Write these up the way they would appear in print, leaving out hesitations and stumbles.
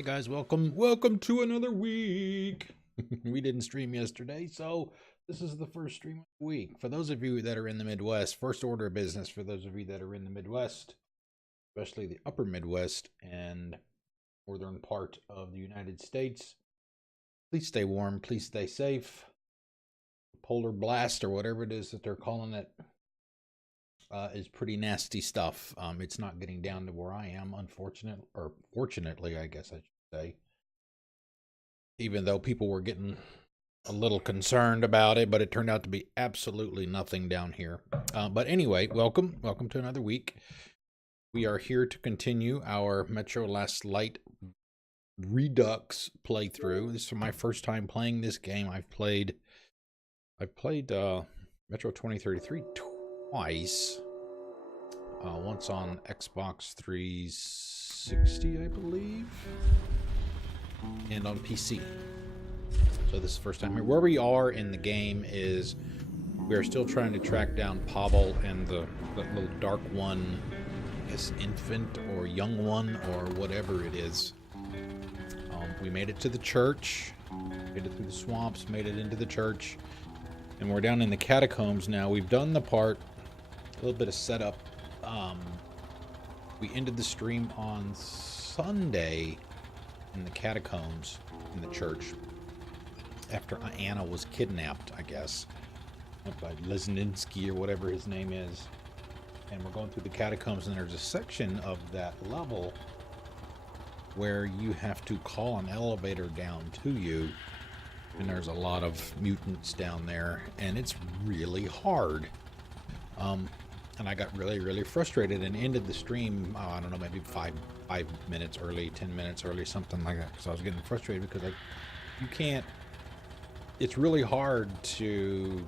Hey guys, welcome to another week. We didn't stream yesterday, so this is the first stream of the week. For those of you that are in the Midwest, first order of business for those of you that are in the Midwest, especially the upper Midwest and northern part of the United States, please stay warm, please stay safe. Polar blast or whatever it is that they're calling it is pretty nasty stuff. It's not getting down to where I am, fortunately, I guess I should say. Even though people were getting a little concerned about it, but it turned out to be absolutely nothing down here. But anyway, welcome to another week. We are here to continue our Metro Last Light Redux playthrough. This is my first time playing this game. I've played Metro 2033 twice. Once on Xbox 360, I believe, and on PC. So this is the first time here. Where we are in the game is we are still trying to track down Pavel and the little dark one, I guess infant or young one or whatever it is. We made it to the church, made it through the swamps, made it into the church, and we're down in the catacombs now. We've done the part, a little bit of setup. We ended the stream on Sunday in the catacombs in the church after Anna was kidnapped, I guess, by Lesninsky or whatever his name is. And we're going through the catacombs, and there's a section of that level where you have to call an elevator down to you, and there's a lot of mutants down there, and it's really hard. And I got really frustrated and ended the stream, I don't know, maybe five minutes early, 10 minutes early, something like that, because I was getting frustrated because you can't, it's really hard to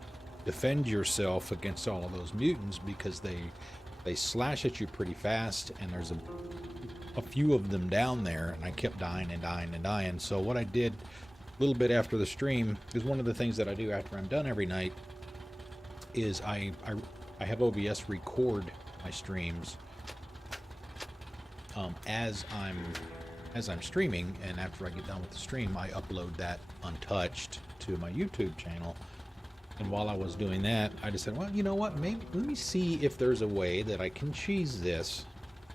defend yourself against all of those mutants because they slash at you pretty fast, and there's a few of them down there, and I kept dying and dying and dying. So what I did a little bit after the stream is one of the things that I do after I'm done every night is I have OBS record my streams as I'm streaming, and after I get done with the stream, I upload that untouched to my YouTube channel. And while I was doing that, I decided, well, you know what? Maybe let me see if there's a way that I can cheese this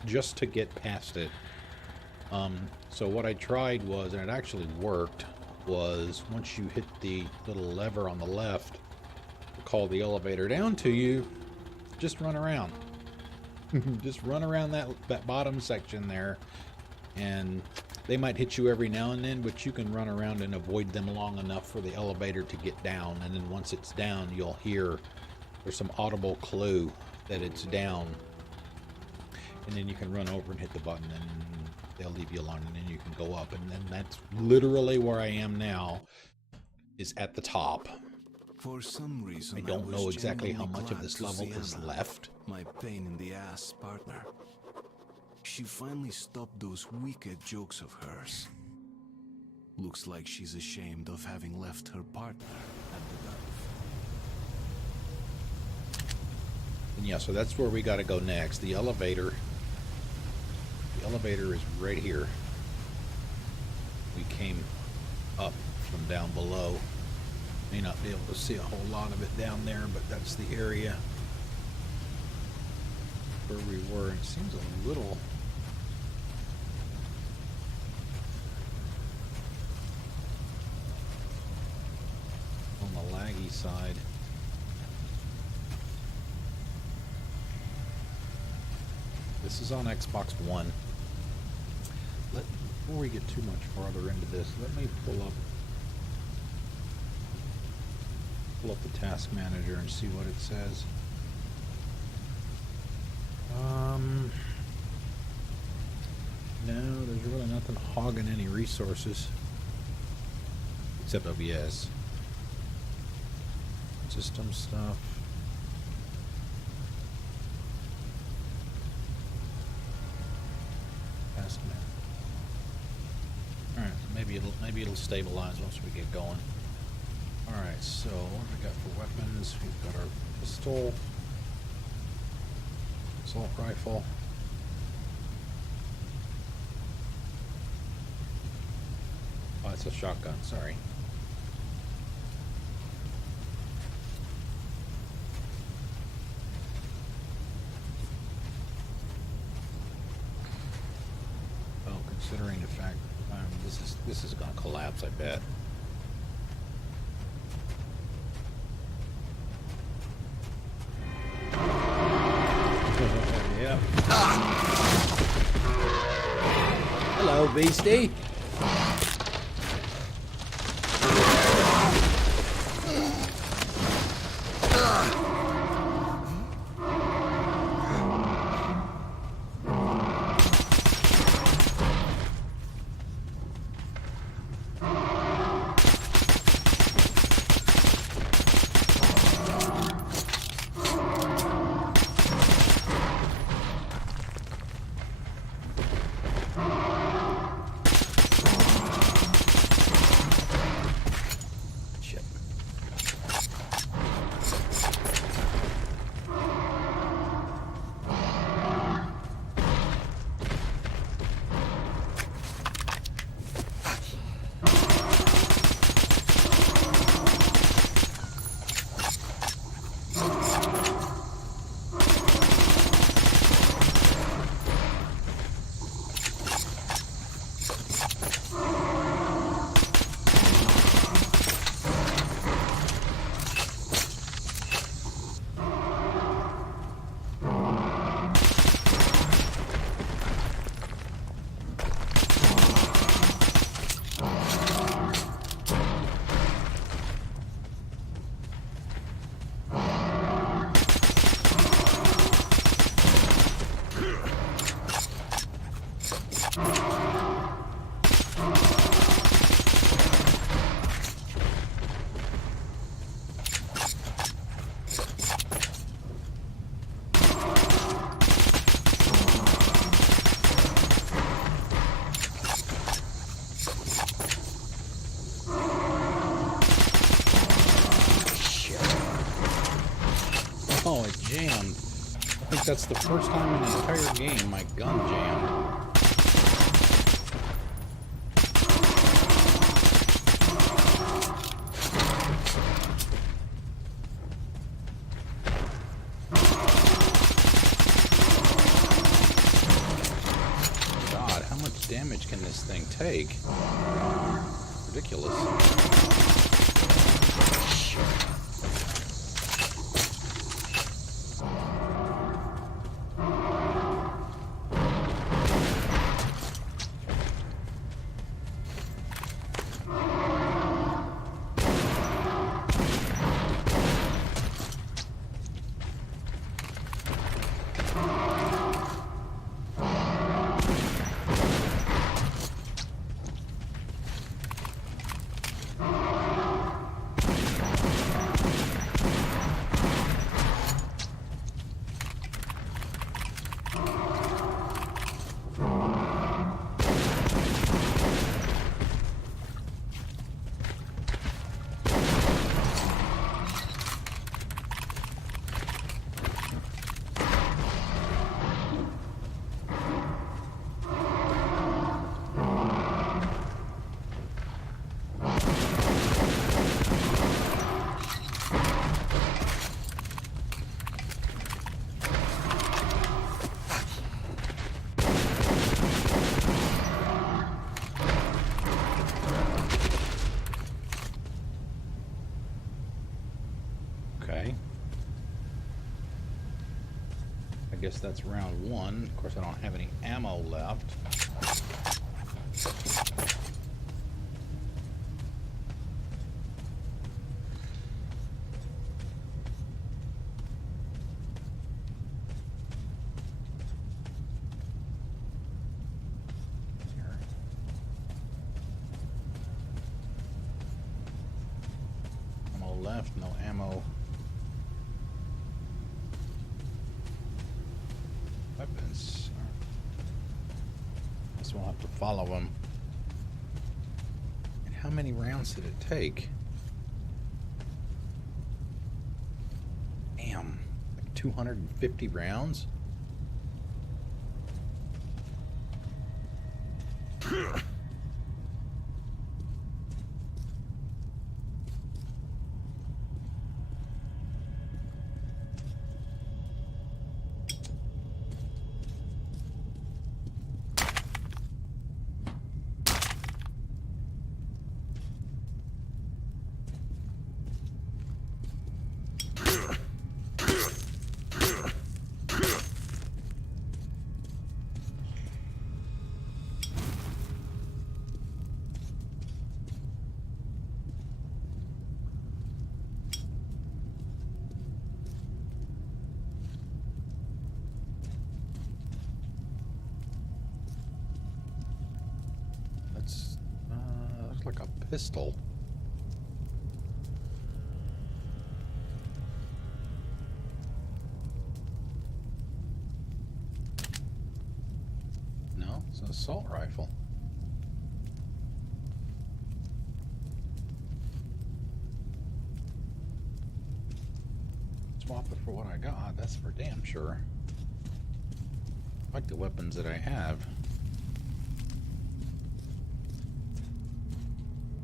just to get past it. So what I tried was, and it actually worked, was once you hit the little lever on the left to call the elevator down to you, just run around. Just run around that bottom section there, and they might hit you every now and then, but you can run around and avoid them long enough for the elevator to get down, and then once it's down, you'll hear there's some audible clue that it's down, and then you can run over and hit the button, and they'll leave you alone, and then you can go up. And then that's literally where I am now, is at the top. For some reason, I don't know exactly how much of this level is left. My pain in the ass partner. She finally stopped those wicked jokes of hers. Looks like she's ashamed of having left her partner at the Dove. And yeah, so that's where we got to go next. The elevator is right here. We came up from down below. May not be able to see a whole lot of it down there, but that's the area where we were. It seems a little on the laggy side. This is on Xbox One. Before we get too much farther into this, let me pull up the task manager and see what it says. No, there's really nothing hogging any resources except OBS. System stuff. Task manager. Alright, maybe it'll stabilize once we get going. Alright, so what have we got for weapons? We've got our pistol, assault rifle, that's a shotgun. Sorry. Well, considering the fact this is gonna collapse, I bet. Yep. Hello, beastie. Oh, it jammed. I think that's the first time in the entire game my gun jammed. God, how much damage can this thing take? Ridiculous. Okay. I guess that's round one. Of course, I don't have any ammo left. Ammo left, no ammo. Weapons. Guess we'll have to follow them. And how many rounds did it take? Damn, like 250 rounds? pistol. No, it's an assault rifle. Swap it for what I got, that's for damn sure. I like the weapons that I have.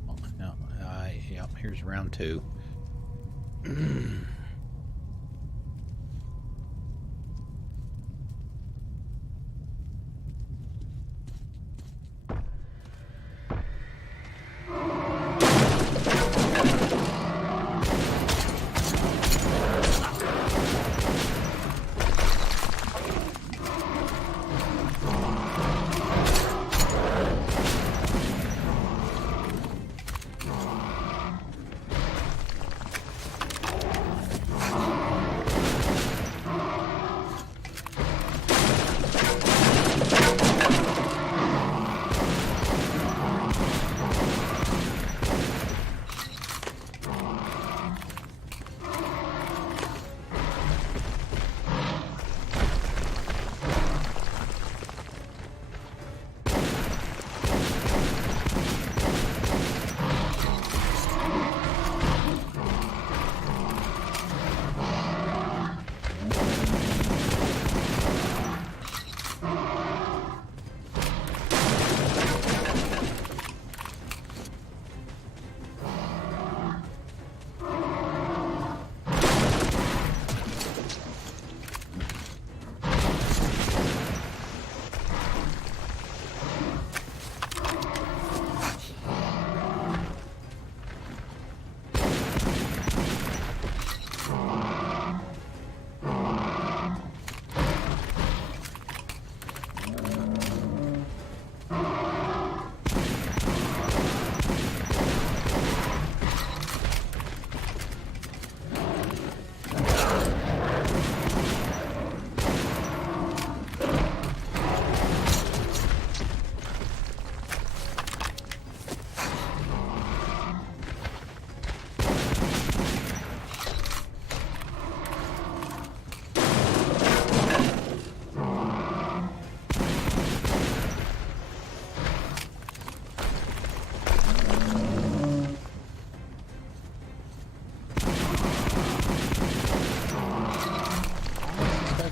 Oh, no, yep, here's round 2.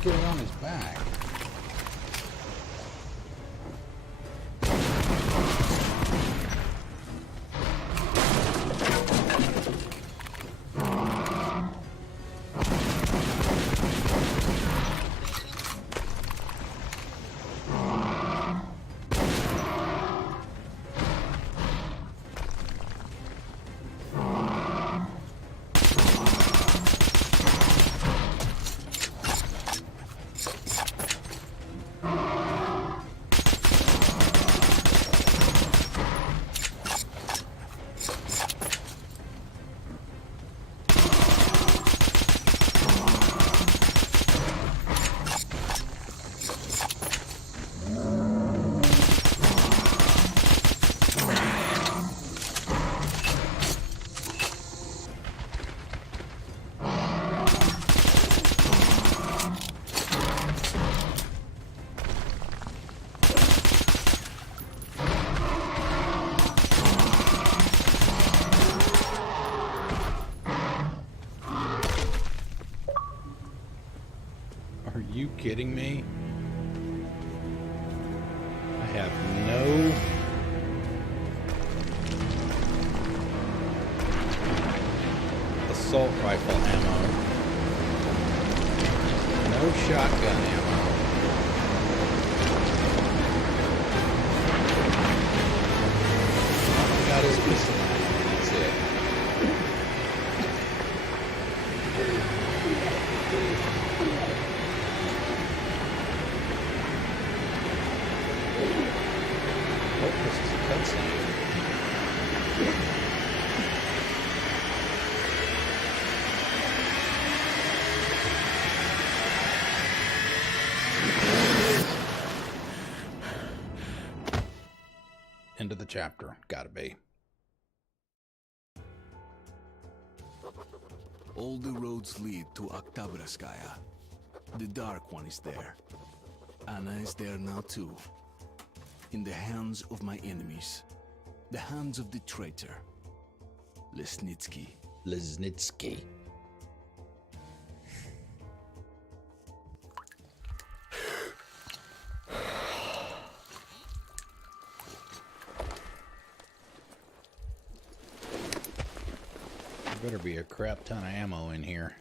Getting on his back. Are you kidding me? I have no... assault rifle ammo. No shotgun ammo. All I got is pistol ammo, that's it. Oh, this is a cutscene. End of the chapter. Gotta be. All the roads lead to Oktabraskaya. The Dark One is there. Anna is there now too. In the hands of my enemies. The hands of the traitor. Lesnitsky. Lesnitsky. There better be a crap ton of ammo in here.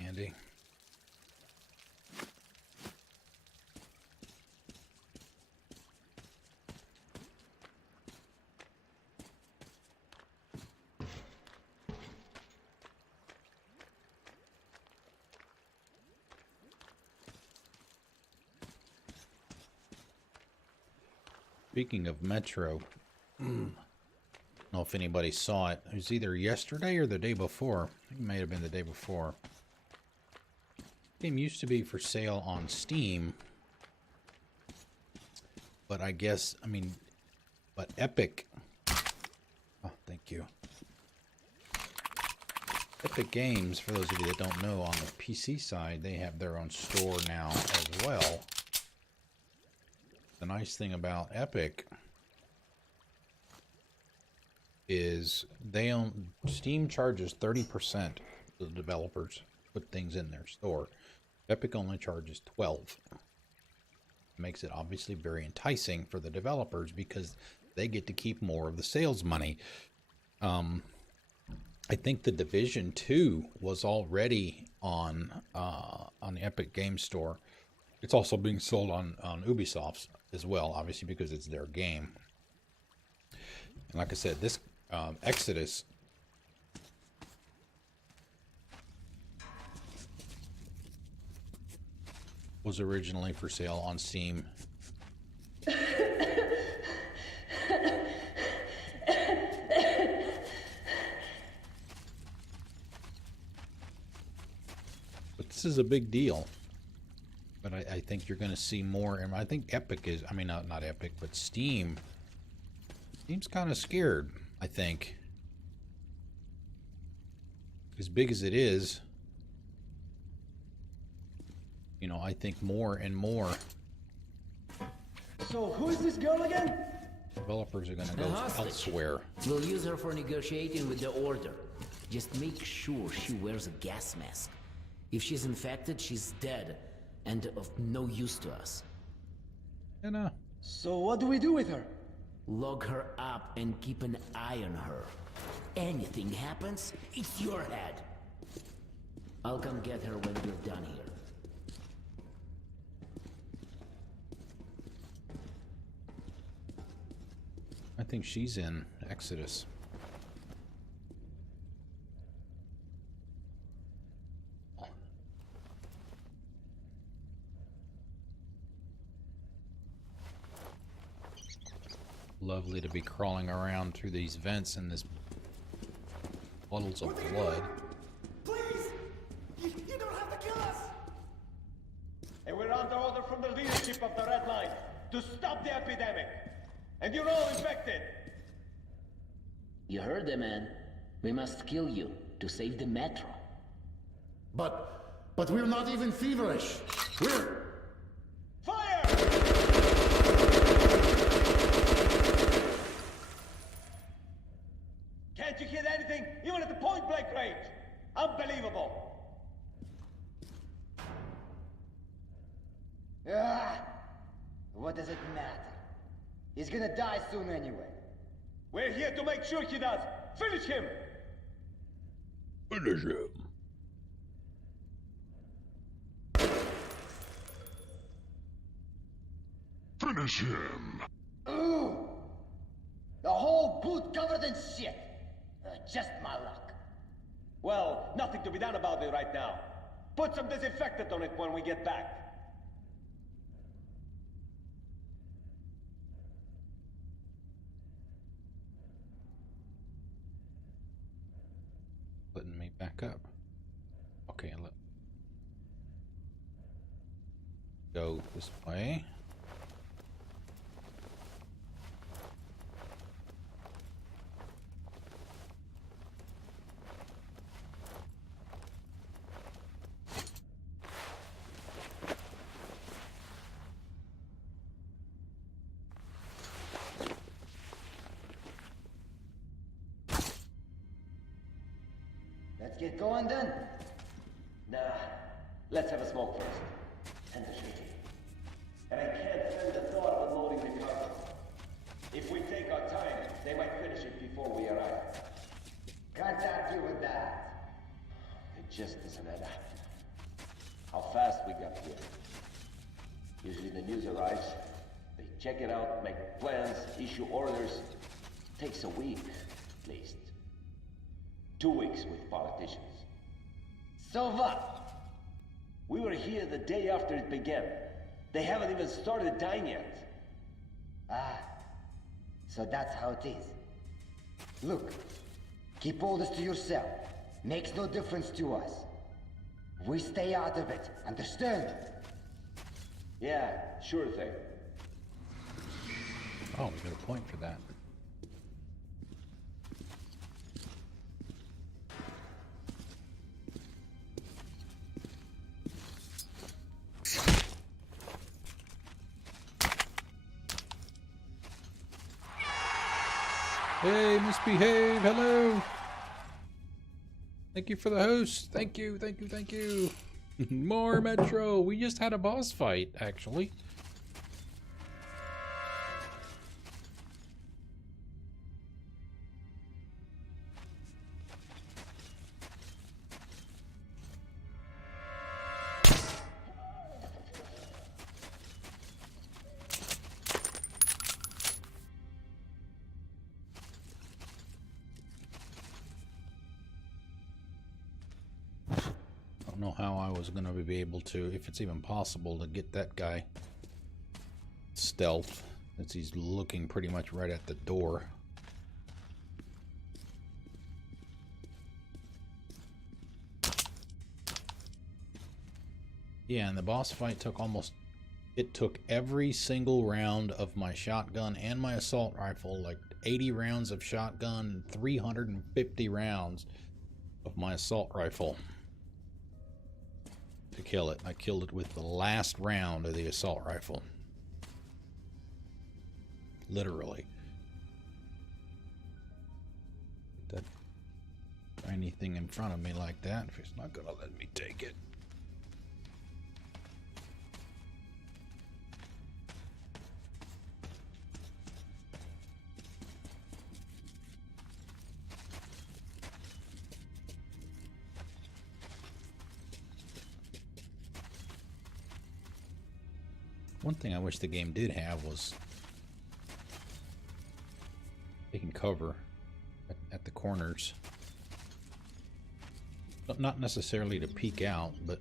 Andy. Speaking of Metro, I don't know if anybody saw it. It was either yesterday or the day before. I think it may have been the day before. Game used to be for sale on Steam, but I guess, but Epic, oh, thank you. Epic Games, for those of you that don't know, on the PC side, they have their own store now as well. The nice thing about Epic is Steam charges 30% to the developers put things in their store. Epic only charges 12. Makes it obviously very enticing for the developers because they get to keep more of the sales money. I think the Division 2 was already on the Epic Games Store. It's also being sold on Ubisoft's as well, obviously because it's their game. And like I said, this Exodus was originally for sale on Steam. But this is a big deal. But I think you're going to see more, and I think Epic is, not Epic, but Steam. Steam's kind of scared, I think. As big as it is, I think more and more So, who is this girl again? developers are going to go elsewhere. We'll use her for negotiating with the Order. Just make sure she wears a gas mask. If she's infected, she's dead, and of no use to us. And So, what do we do with her? Log her up and keep an eye on her. Anything happens, it's your head. I'll come get her when we're done here. I think she's in Exodus. Lovely to be crawling around through these vents in this puddles of blood. Please! You don't have to kill us! And we're under order from the leadership of the Red Line to stop the epidemic. And you're all infected. You heard the man. We must kill you to save the Metro. But we're not even feverish. We're... Fire! Can't you hit anything, even at the point-blank range? I'm Ah, what does it matter? He's gonna die soon anyway. We're here to make sure he does. Finish him! Finish him. Finish him! Ooh! The whole boot covered in shit. Just my luck. Well, nothing to be done about it right now. Put some disinfectant on it when we get back. Letting me back up. Okay, let go this way. Let's get going then. Nah, let's have a smoke first. Undercity. And I can't stand the thought of unloading the cargo. If we take our time, they might finish it before we arrive. Can't argue with that. It just doesn't add up. How fast we got here. Usually the news arrives, they check it out, make plans, issue orders. Takes a week, at least. 2 weeks with politicians. So what? We were here the day after it began. They haven't even started dying yet. Ah, so that's how it is. Look, keep all this to yourself. Makes no difference to us. We stay out of it, understand? Yeah, sure thing. Oh, we got a point for that. Hey, misbehave. Hello. Thank you for the host. Thank you, thank you, thank you. More Metro. We just had a boss fight, actually. Know how I was going to be able to, if it's even possible, to get that guy stealth, as he's looking pretty much right at the door. Yeah, and the boss fight took it took every single round of my shotgun and my assault rifle, like 80 rounds of shotgun and 350 rounds of my assault rifle to kill it. I killed it with the last round of the assault rifle. Literally. That anything in front of me like that, if it's not gonna let me take it. One thing I wish the game did have was taking cover at the corners. Not necessarily to peek out, but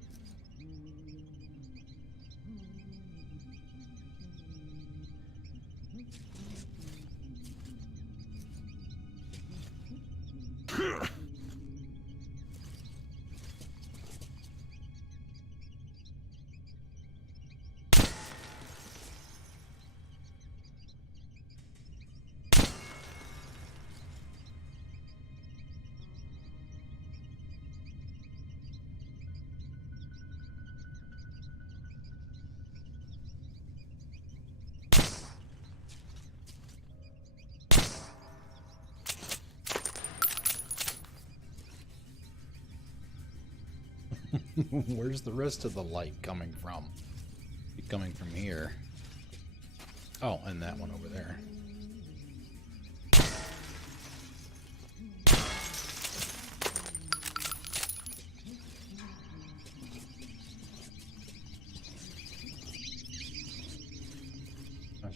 where's the rest of the light coming from? coming from here. Oh, and that one over there.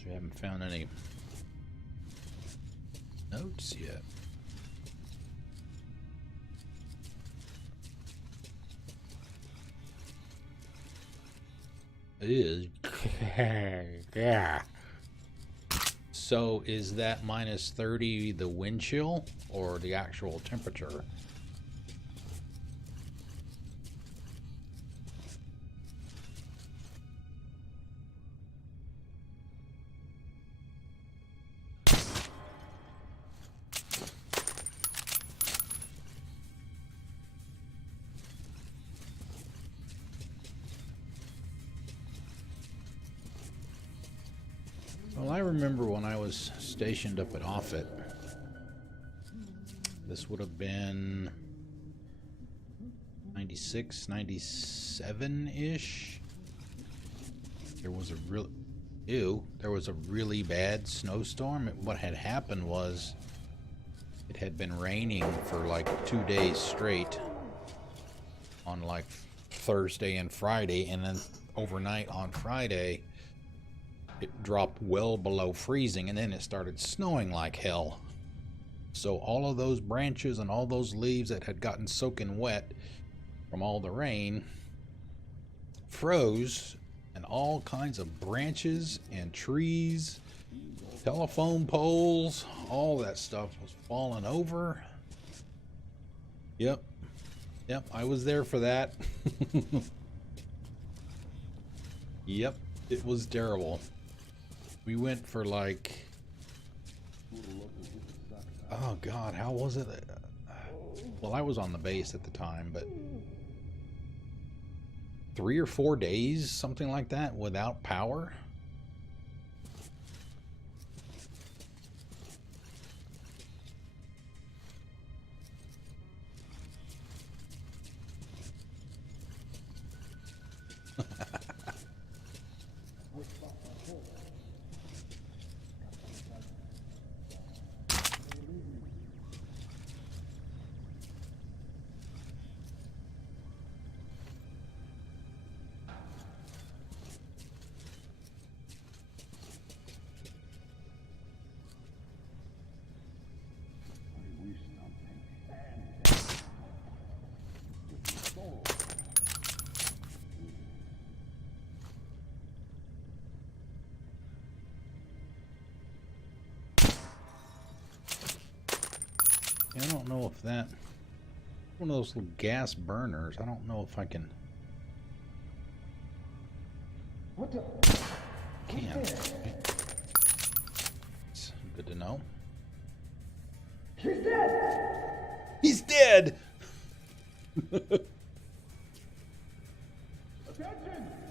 We haven't found any notes yet. Yeah. So is that minus 30 the wind chill or the actual temperature? Well, I remember when I was stationed up at Offutt, this would have been 96, 97-ish. There was a really bad snowstorm. What had happened was it had been raining for like 2 days straight on like Thursday and Friday, and then overnight on Friday it dropped well below freezing, and then it started snowing like hell. So all of those branches and all those leaves that had gotten soaking wet from all the rain froze, and all kinds of branches and trees, telephone poles, all that stuff was falling over. Yep, I was there for that. Yep, it was terrible. We went for like, oh God, how was it? Well, I was on the base at the time, but 3 or 4 days, something like that, without power. I don't know if that, one of those little gas burners, I don't know if I can. What the? Can. Okay. It's good to know. He's dead! He's dead! Attention!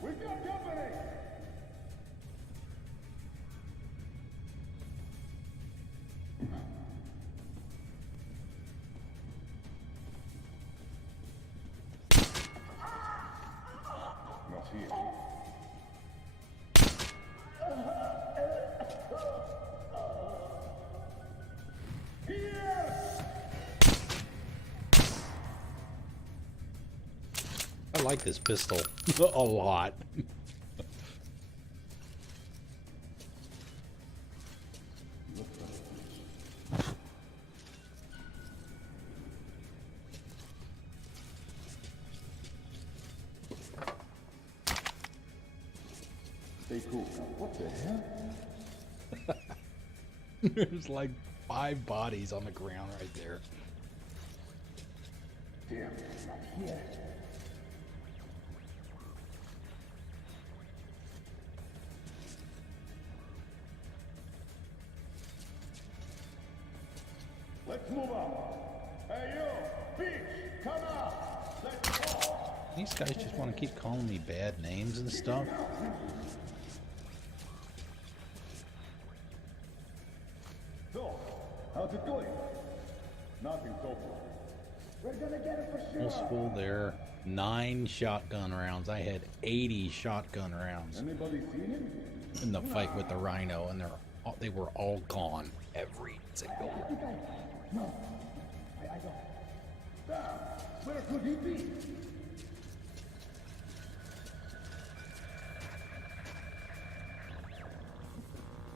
We've got company! Not here. I like this pistol a lot. Stay cool. What the hell? There's like 5 bodies on the ground right there. Damn, not here. Let's move out. Hey, you! Beach! Come out! Let's go! These guys just want to keep calling me bad names and stuff. So, how's it going? Nothing so far. We're gonna get it for sure. Full spool there. 9 shotgun rounds. I had 80 shotgun rounds Anybody seen him? in the fight with the rhino, and they were all gone. Every single one. No. I don't. Damn. Where could he be?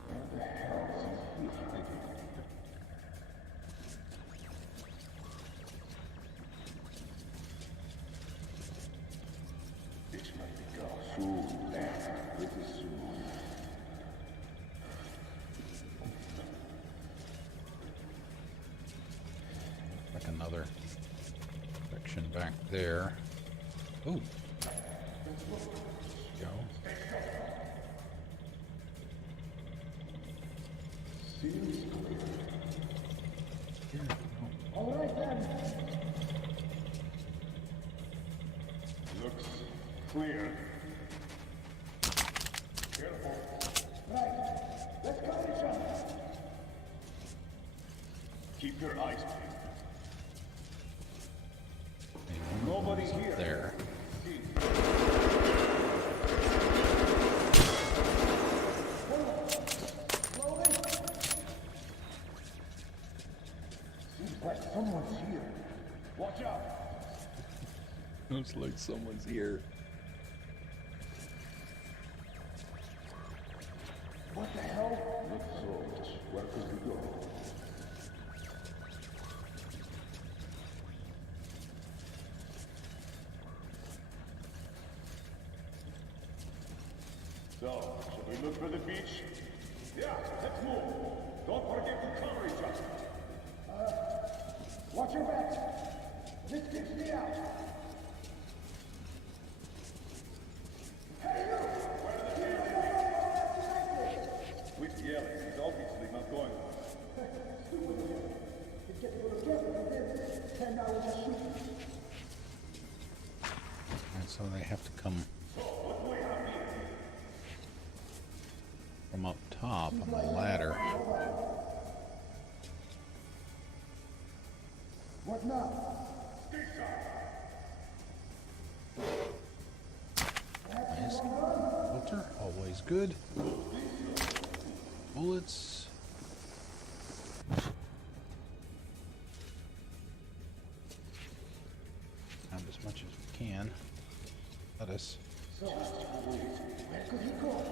Where the hell is he hiding? This might go soon. Pretty soon. Like another section back there. Ooh. Go. All right then. Looks clear. Careful. Right. Let's cover each other. Keep your eyes peeled. Nobody here. There. Seems like someone's here. Watch out. Looks like someone's here. What the hell? Not so. Where could we go? So, should we look for the beach? Yeah, let's move. Don't forget to cover each other. Watch your backs. This gets me out. Hey, you! Where the hell is he? Quit yelling. He's obviously not going. And so they have to come from up top on the ladder. What now? Nice. Filter, always good. Bullets. Have as much as we can. Let us. Where could he go?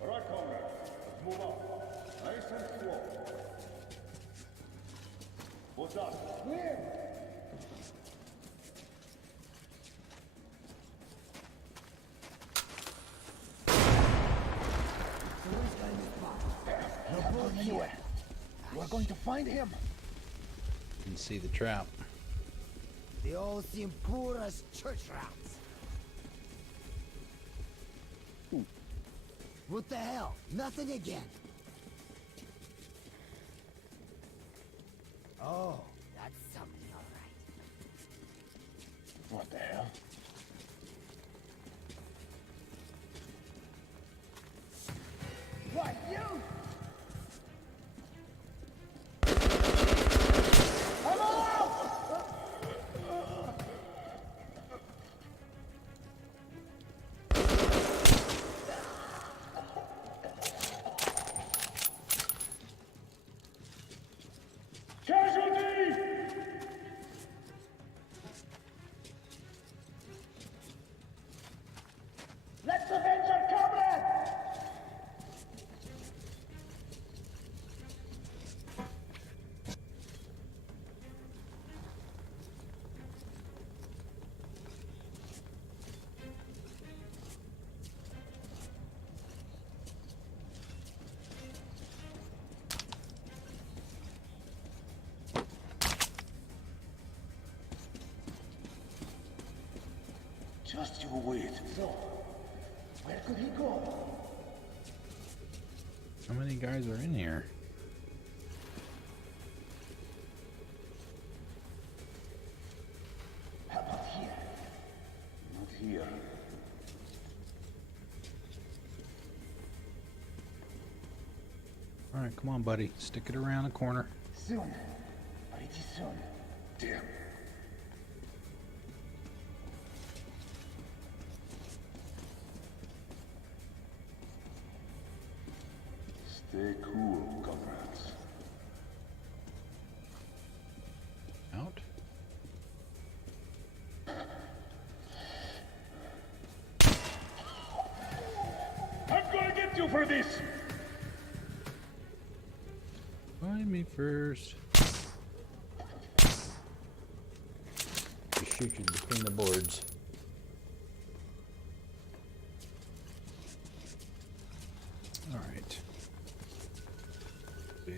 All right, comrade. Let's move up. Nice and slow. What's up? Clear. Not going anywhere. We're going to find him. You can see the trap. They all seem poor as church rats. What the hell? Nothing again. Oh, that's something, all right. What the hell? What, you? Casualty! Let's avenge our comrade! Just you wait. So, where could he go? How many guys are in here? How about here? Not here. Alright, come on, buddy. Stick it around the corner. Soon. Pretty soon. Damn. Stay cool, comrades. Out. I'm gonna get you for this! Find me first. Shoot you between the boards. All right. B.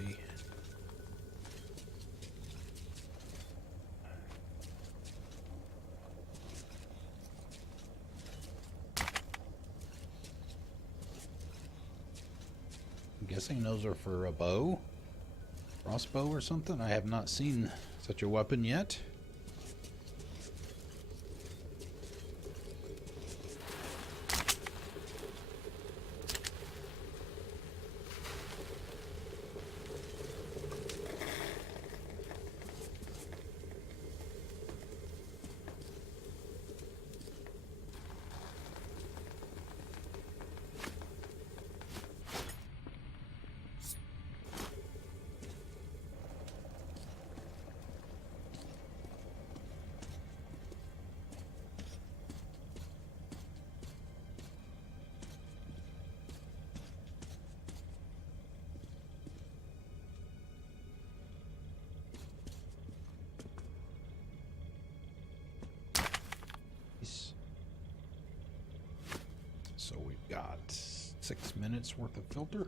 I'm guessing those are for a bow, crossbow or something. I have not seen such a weapon yet. So we've got 6 minutes worth of filter.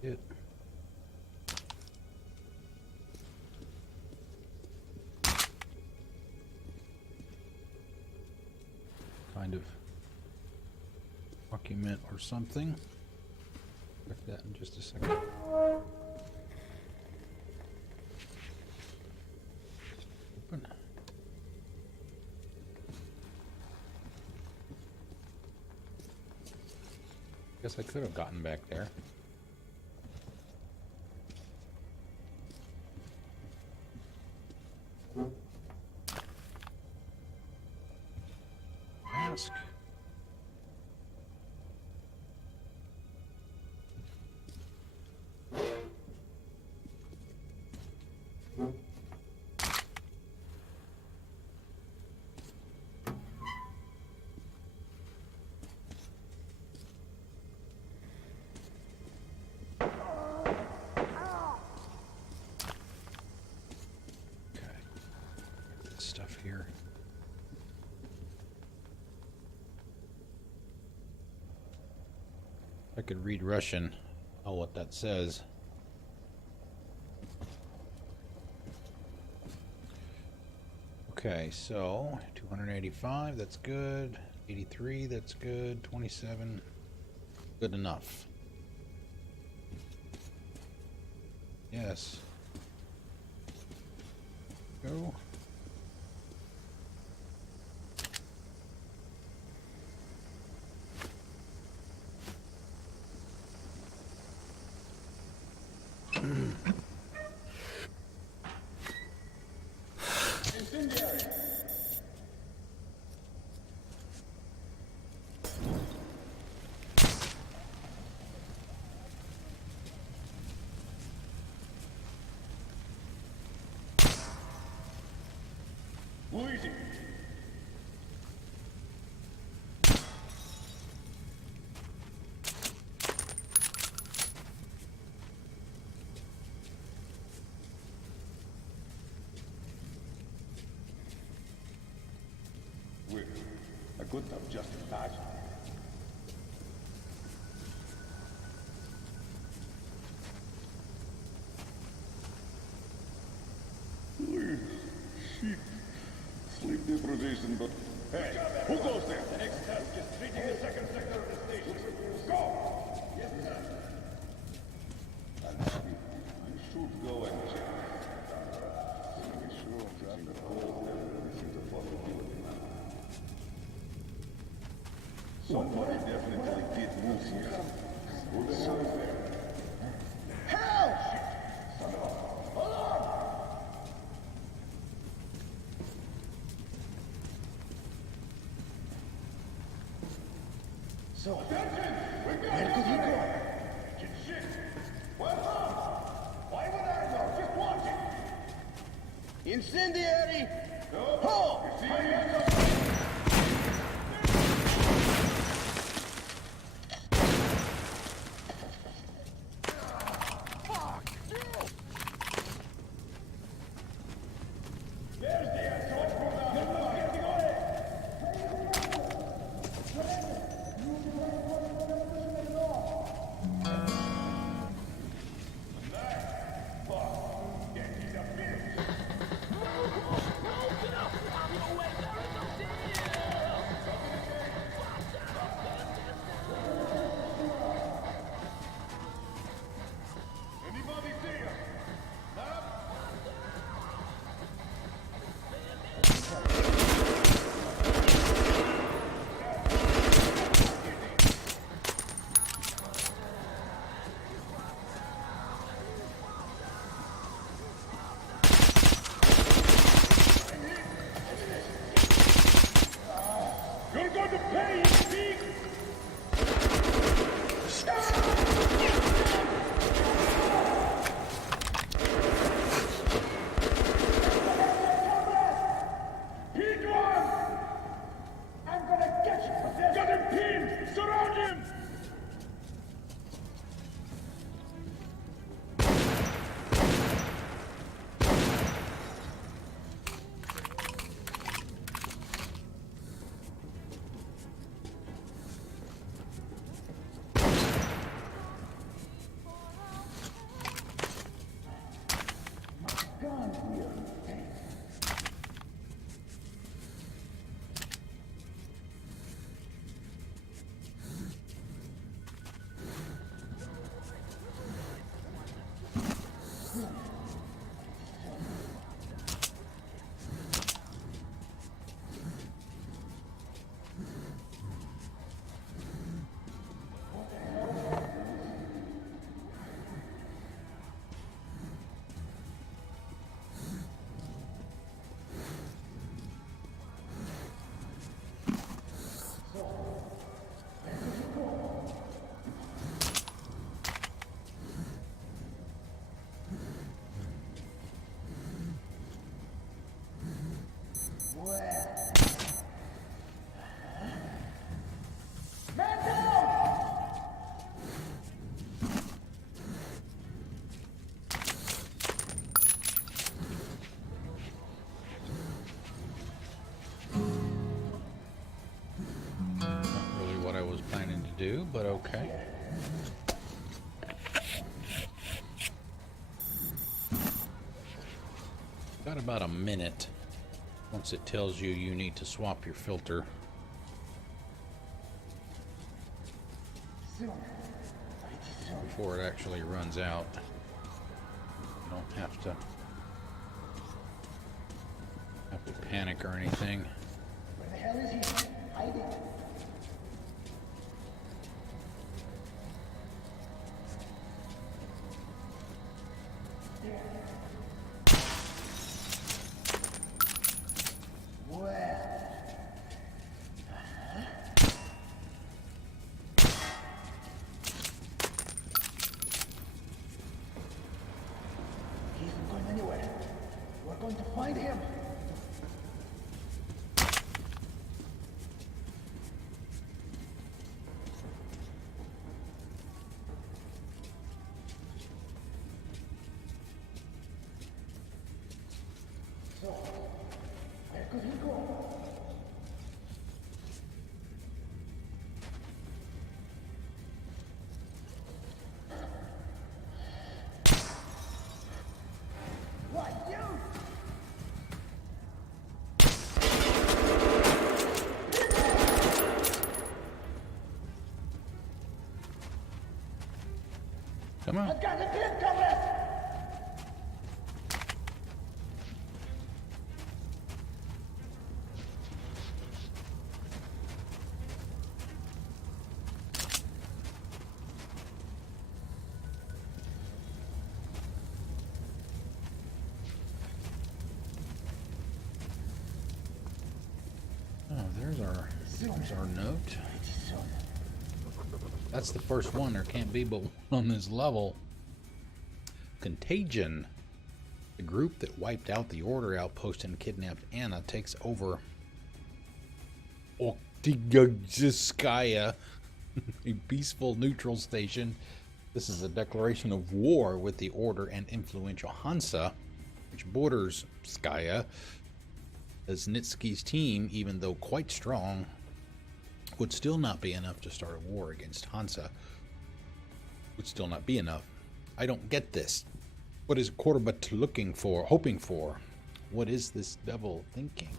It. Kind of document or something. Check that in just a second. Open. Guess I could have gotten back there. Mask. Stuff here. I could read Russian. Oh, what that says. Okay, so 285, that's good. 83, that's good. 27, good enough. Yes. Go. Incendiary! Luigi! Well, I couldn't have just imagined. Please. Improvisation, but... Hey, who goes there? The next task is treating the second sector of the station. Go! Yes, sir. You should go and check. Be sure that the whole this is a possibility now. Somebody definitely did move here. Who the hell is there? Help! Son of a... Hold on! So, Attention! We got where could he go? Shit! Well, why would I know? Just watch it! Incendiary! No. Ho! You see any hands There's the answer. Let's move out. Get the away. Anybody see him? You're going to pay, you thief! Hit one! I'm gonna get you! Got him pinned! Surround him! Do, but okay. Got about a minute once it tells you you need to swap your filter. Before it actually runs out. You don't have to panic or anything. Where the hell is he? Hiding. Find him! So, where could he go? What, you? Come on. I've got a kid, comrade! Oh, there's our note. That's the first one. There can't be but one on this level. Contagion. The group that wiped out the Order outpost and kidnapped Anna takes over Oktyabrsky, a peaceful neutral station. This is a declaration of war with the Order and influential Hansa, which borders Skaya. Lesnitsky's team, even though quite strong, would still not be enough to start a war against Hansa. Would still not be enough. I don't get this. What is Korbat looking for, hoping for? What is this devil thinking?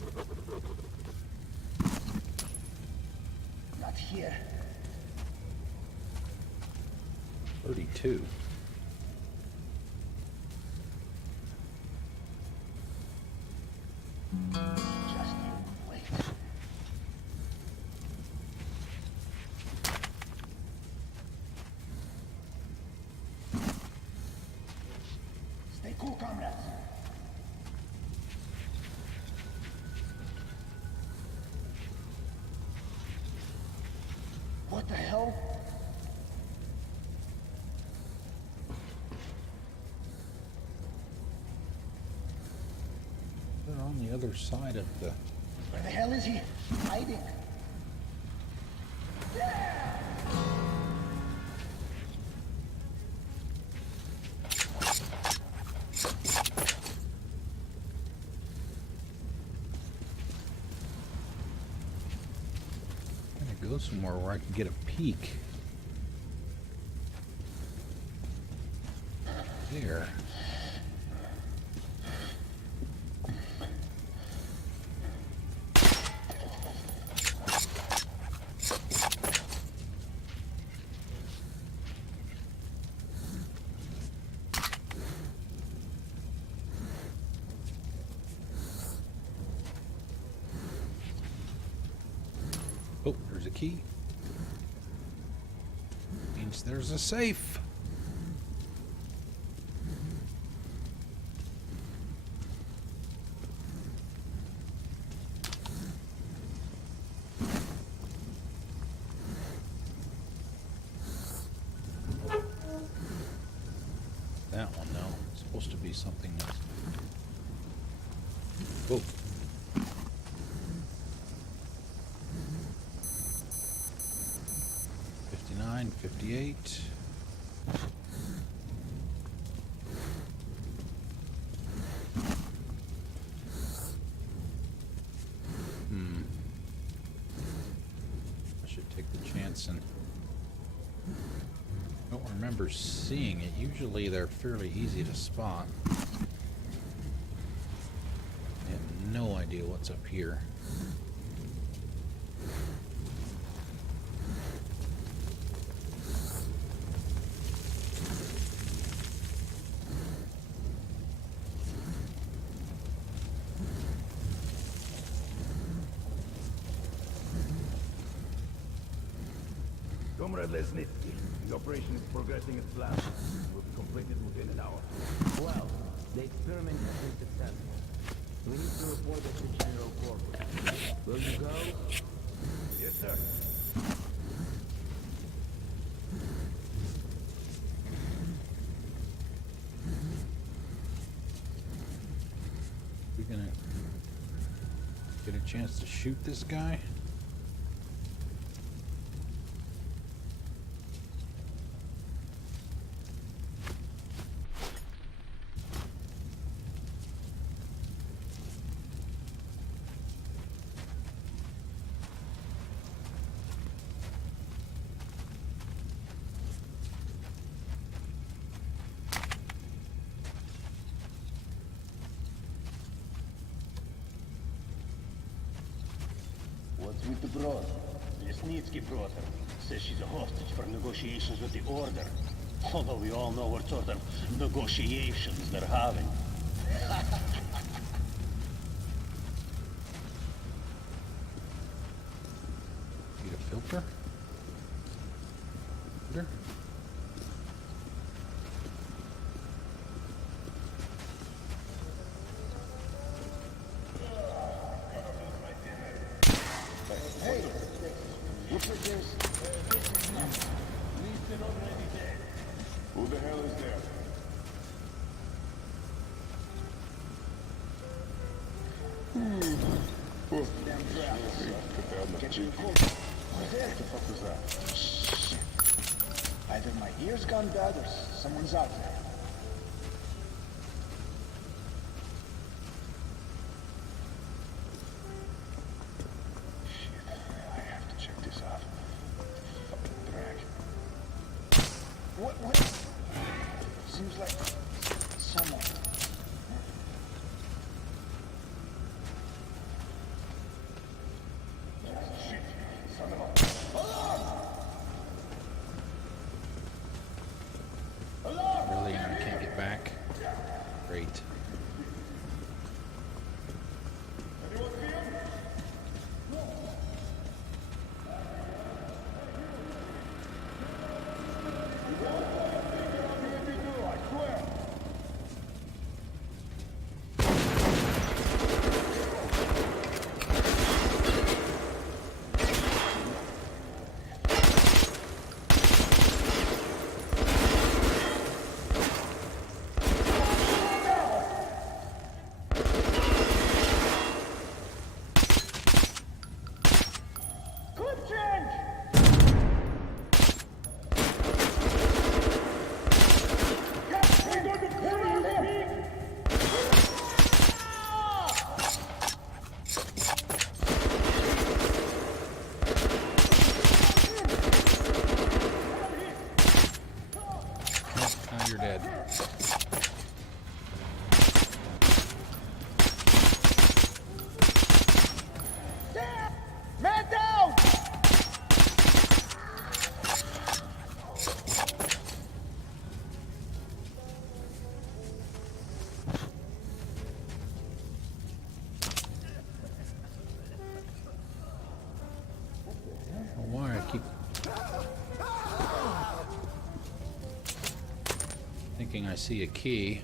Not here. 32. Just wait. Stay cool, comrades. What the hell? They're on the other side of the... Where the hell is he? Hiding. I'm gonna go somewhere where I can get a peek. There. Oh, there's a key. Means there's a safe. That one, no. It's supposed to be something else. Whoa. 58. I should take the chance and... I don't remember seeing it. Usually they're fairly easy to spot. I have no idea what's up here. Comrade Lesnitsky, the operation is progressing as planned. It will be completed within an hour. Well, the experiment has been successful. We need to report it to General Corporal. Will you go? Yes, sir. We're gonna get a chance to shoot this guy. What's with the broad? Lesnitsky brought her. Says she's a hostage for negotiations with the Order. Although we all know what sort of negotiations they're having. Need a filter? Filter? Hey, looks like there's... Who the hell is there? Damn draft. Get you cold. Who's there? What the fuck was that? Shit. Either my ear's gone bad or someone's out there. Shit, I have to check this out. Fucking drag. What? Seems like someone. Shit, son of a... Really? I can't get back? Great. Anyone see him? I swear. Clip change! We're going to kill you, Pete! Nope, now you're dead. Man down! Why I keep thinking I see a key.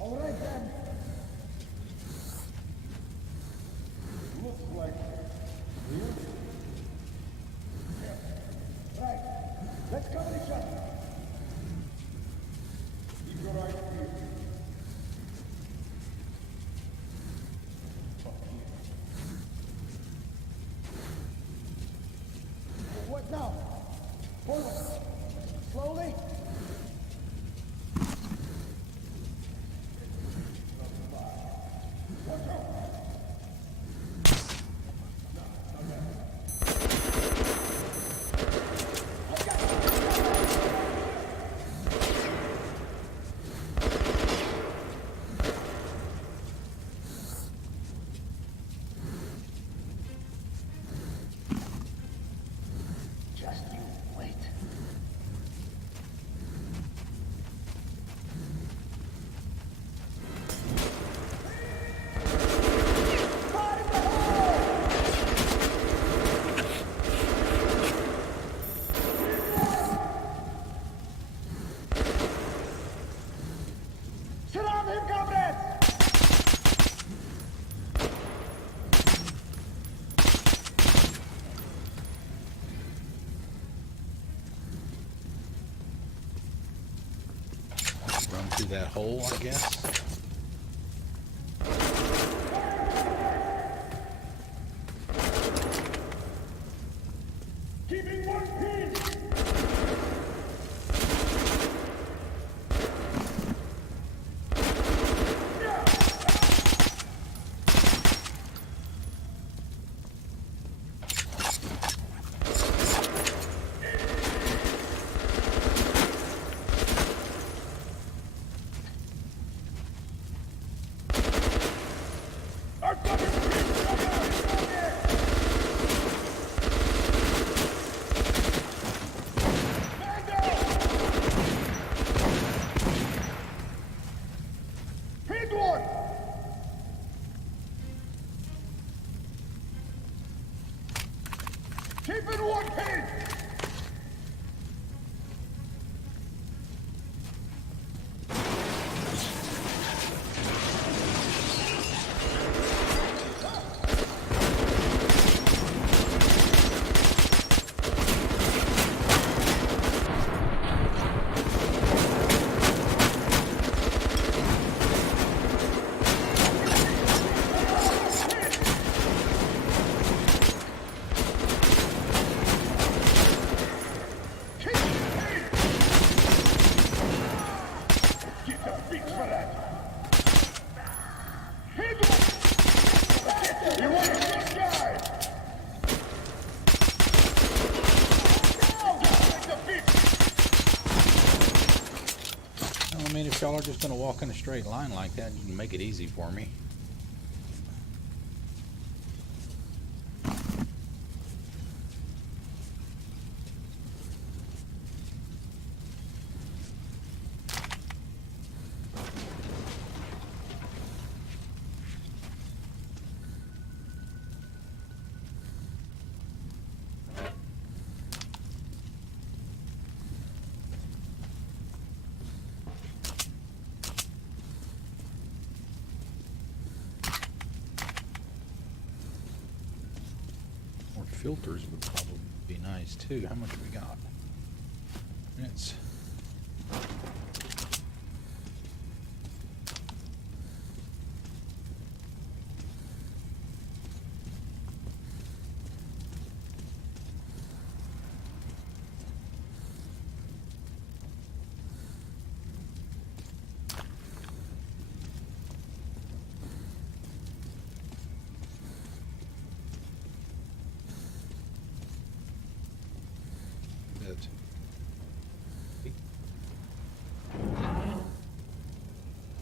All right then. Looks like... Right. Let's cover each other. Keep your eyes peeled. What now? Forward. Slowly. Just you wait. that hole, I guess. Keeping one pin! Keep it one pin! I mean, if y'all are just going to walk in a straight line like that, you can make it easy for me. Filters would probably be nice too. How much we got? Minutes.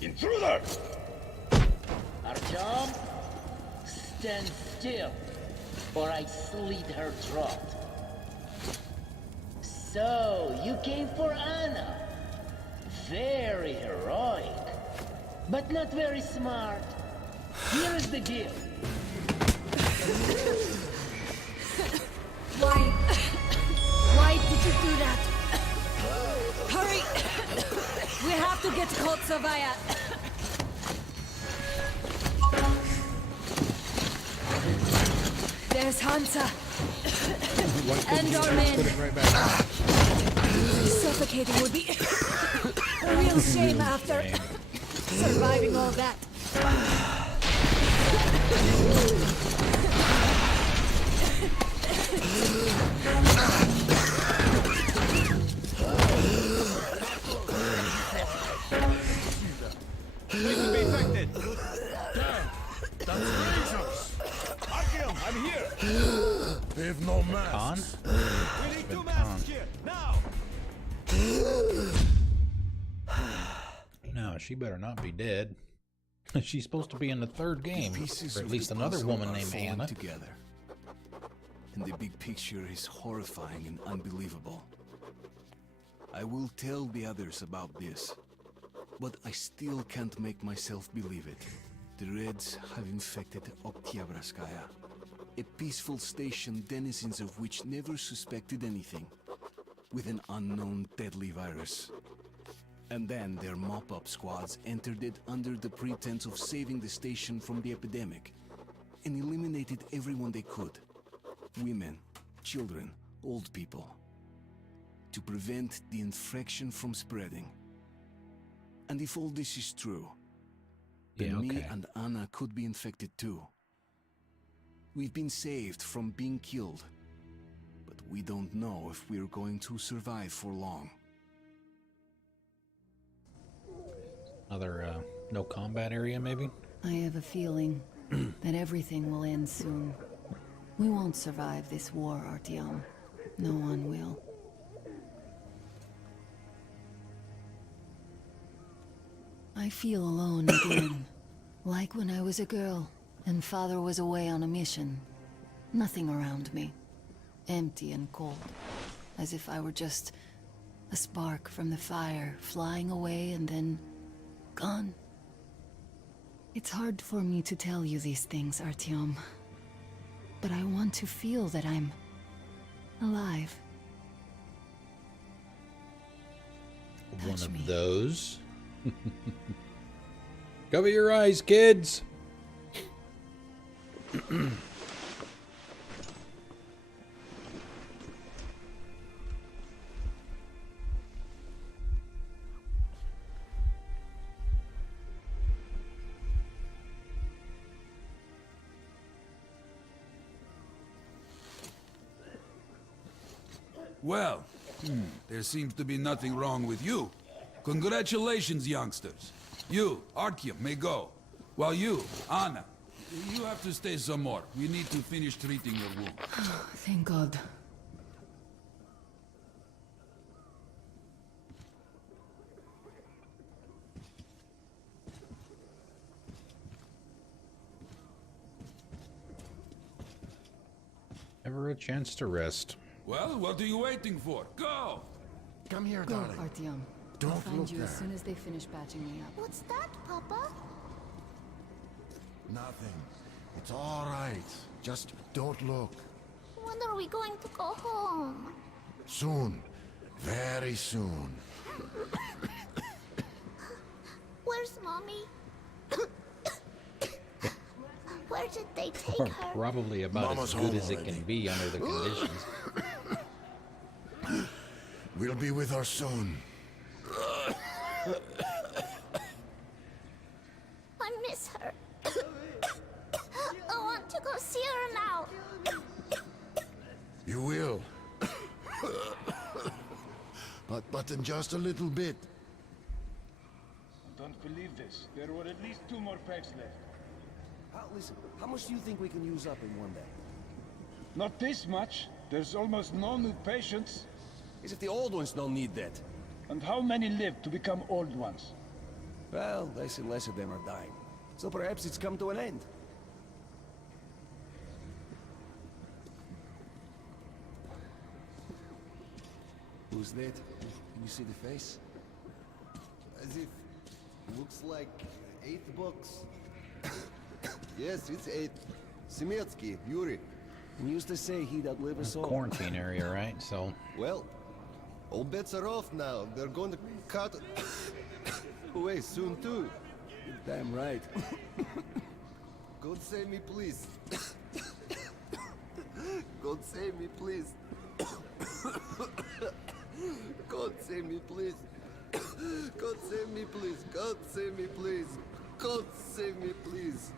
Intruder! Artyom, stand still, or I slit her throat. So, you came for Anna. Very heroic, but not very smart. Here is the deal. Why did you do that? Hurry! We have to get Kotsavaya. There's Hansa. And our men. Put it right back. Suffocating would be a real shame after surviving all that. I'm here! They've no masks. Con? We need two masks here, now! No, she better not be dead. She's supposed to be in the third game, Pieces or at of least the another puzzle woman are named falling Anna. together. And the big picture is horrifying and unbelievable. I will tell the others about this, but I still can't make myself believe it. The Reds have infected Oktyabrskaya, a peaceful station denizens of which never suspected anything, with an unknown deadly virus. And then their mop-up squads entered it under the pretense of saving the station from the epidemic, and eliminated everyone they could. Women, children, old people. To prevent the infection from spreading. And if all this is true, Yeah, then me okay. and Anna could be infected too. We've been saved from being killed, but we don't know if we're going to survive for long. Another no combat area, maybe? I have a feeling that everything will end soon. We won't survive this war, Artyom. No one will. I feel alone again. Like when I was a girl, and father was away on a mission. Nothing around me. Empty and cold. As if I were just a spark from the fire, flying away and then gone. It's hard for me to tell you these things, Artyom. But I want to feel that I'm alive. One Touch of me. those. Cover your eyes, kids! Well, there seems to be nothing wrong with you. Congratulations, youngsters. You, Artyom, may go. While you, Anna, you have to stay some more. We need to finish treating your wound. Thank God. Ever a chance to rest. Well, what are you waiting for? Go! Come here, Go, darling. Artyom. Don't I'll find look you as there. soon as they finish patching me up. What's that, Papa? Nothing. It's all right. Just don't look. When are we going to go home? Soon. Very soon. Where's Mommy? Where did they take Or her? probably about Mama's as good home as it already. can be under the conditions. We'll be with her soon. I miss her. I want to go see her now. You will. But in just a little bit. Don't believe this. There were at least 2 more packs left. Listen, how much do you think we can use up in one day? Not this much. There's almost no new patients. As if the old ones don't need that. And how many live to become old ones? Well, less and less of them are dying. So perhaps it's come to an end. Who's that? Can you see the face? As if... looks like 8 books. Yes, it's 8. Semetsky, Yuri. He used to say he'd outlive us all. Quarantine area, right? So, Well, all bets are off now. They're going to cut away soon too. Damn right. God save me, please. God save me, please. God save me, please. God save me, please. God save me, please. God save me, please.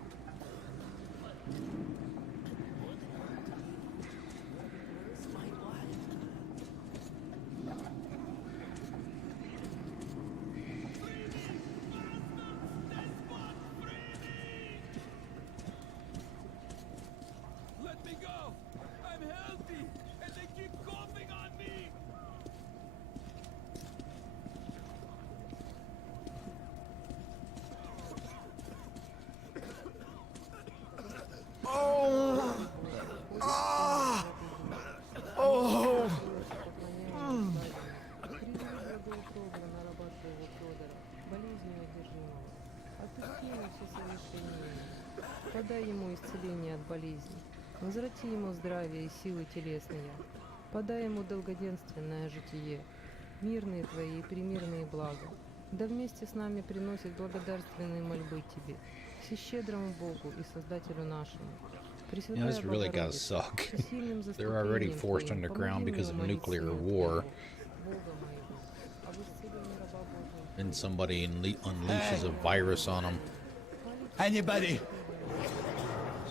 Let me go! I'm healthy, and they keep coughing on me! Подай ему исцеление от болезней. Возврати ему здравие и силы телесные. Подай ему долгоденственное житие. Мирные твои и примирные блага. Да вместе с нами приносит благодарственные мольбы тебе, всещедрому Богу и Создателю нашему. you know, this really gotta suck. They're already forced underground because of nuclear war. Бога моего, об исцелении раба Божия. And somebody unleashes a virus on them. Anybody?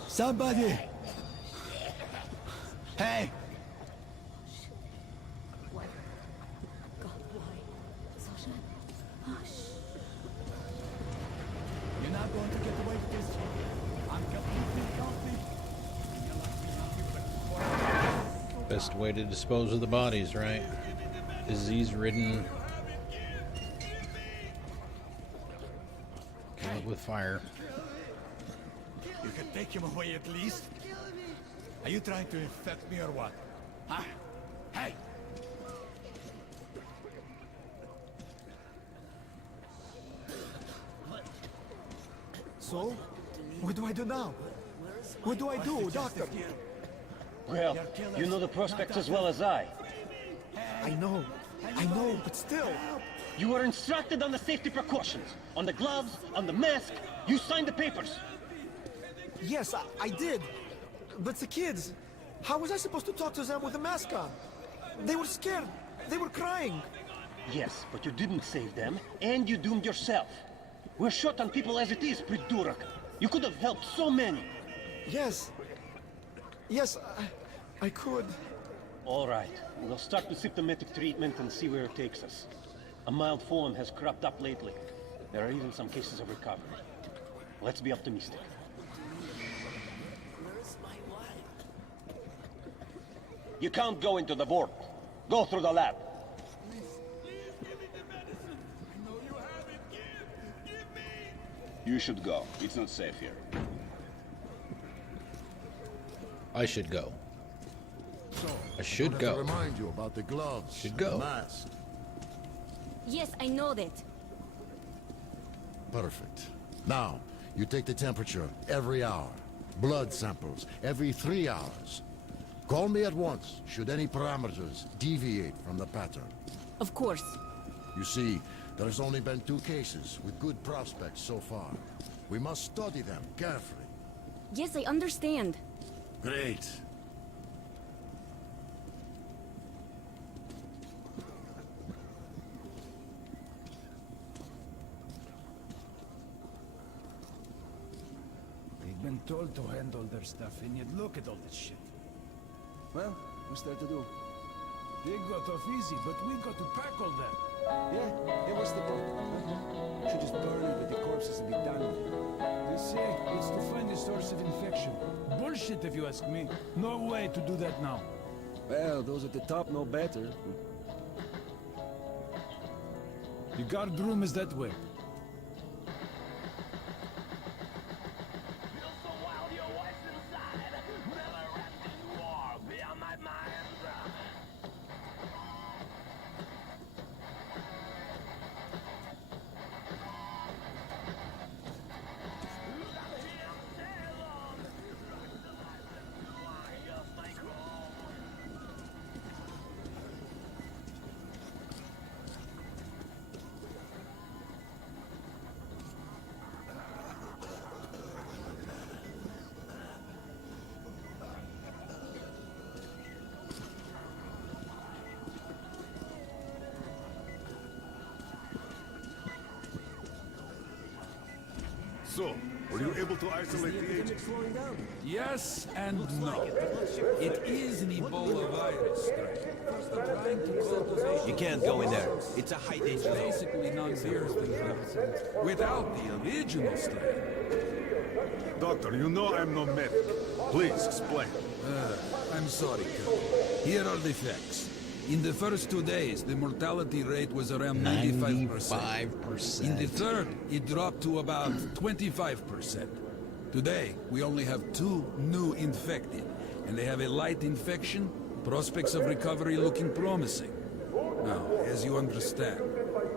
Somebody? Hey! You're not going to get away with this. I'm completely healthy. Best way to dispose of the bodies, right? Disease-ridden. Kill it with fire. You can take him away at least. Are you trying to infect me or what? Huh? Hey! So? What do I do now? What do I do, Doctor? Well, you know the prospects as well as I. I know, but still. You were instructed on the safety precautions. On the gloves, on the mask. You signed the papers. Yes, I did. But the kids, how was I supposed to talk to them with a mask on? They were scared. They were crying. Yes, but you didn't save them, and you doomed yourself. We're short on people as it is, Pridurak. You could have helped so many. Yes. Yes, I could. All right. We'll start with symptomatic treatment and see where it takes us. A mild form has cropped up lately. There are even some cases of recovery. Let's be optimistic. You can't go into the vault. Go through the lab. You should go. It's not safe here. I should go. So, I should I go. have to remind you about the gloves. Should and go. the mask. Yes, I know that. Perfect. Now, you take the temperature every hour. Blood samples every 3 hours. Call me at once should any parameters deviate from the pattern. Of course. You see, there's only been 2 cases with good prospects so far. We must study them carefully. Yes, I understand. Great. They've been told to handle their stuff, and yet look at all this shit. Well, what's there to do? They got off easy, but we got to pack all that. Yeah, what's the point? Should just burn it with the corpses and be done with it. They say it's to find the source of infection. Bullshit, if you ask me. No way to do that now. Well, those at the top know better. The guard room is that way. So, were you able to isolate the agent? Yes and no. It is an Ebola virus strain. You can't go in there. It's a high danger zone. Basically non-virulent. Without the original strain. Doctor, you know I'm no medic. Please, explain. I'm sorry, Colonel. Here are the facts. In the first 2 days, the mortality rate was around 95%. In the third, it dropped to about 25%. Today, we only have 2 new infected, and they have a light infection, prospects of recovery looking promising. Now, as you understand,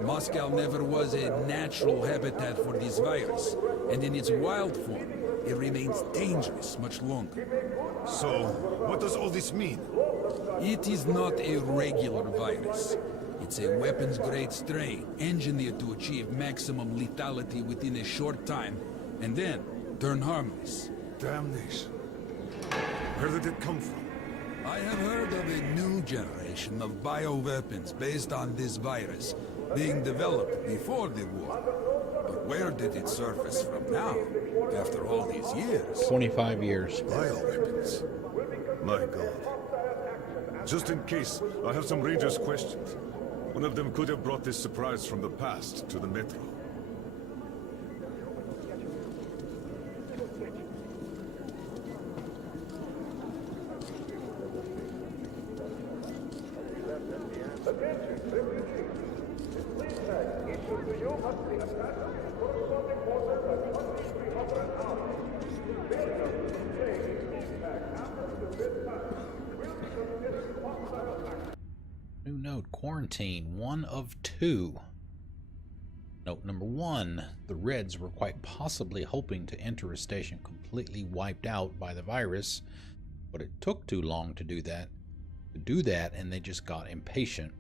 Moscow never was a natural habitat for this virus, and in its wild form, it remains dangerous much longer. So, what does all this mean? It is not a regular virus. It's a weapons-grade strain, engineered to achieve maximum lethality within a short time, and then turn harmless. Damnation. Where did it come from? I have heard of a new generation of bioweapons based on this virus, being developed before the war. But where did it surface from now, after all these years? 25 years. Bioweapons. My God. Just in case, I have some Rangers' questions. One of them could have brought this surprise from the past to the Metro. New note, quarantine, 1 of 2. Note number 1, the Reds were quite possibly hoping to enter a station completely wiped out by the virus, but it took too long to do that, and they just got impatient.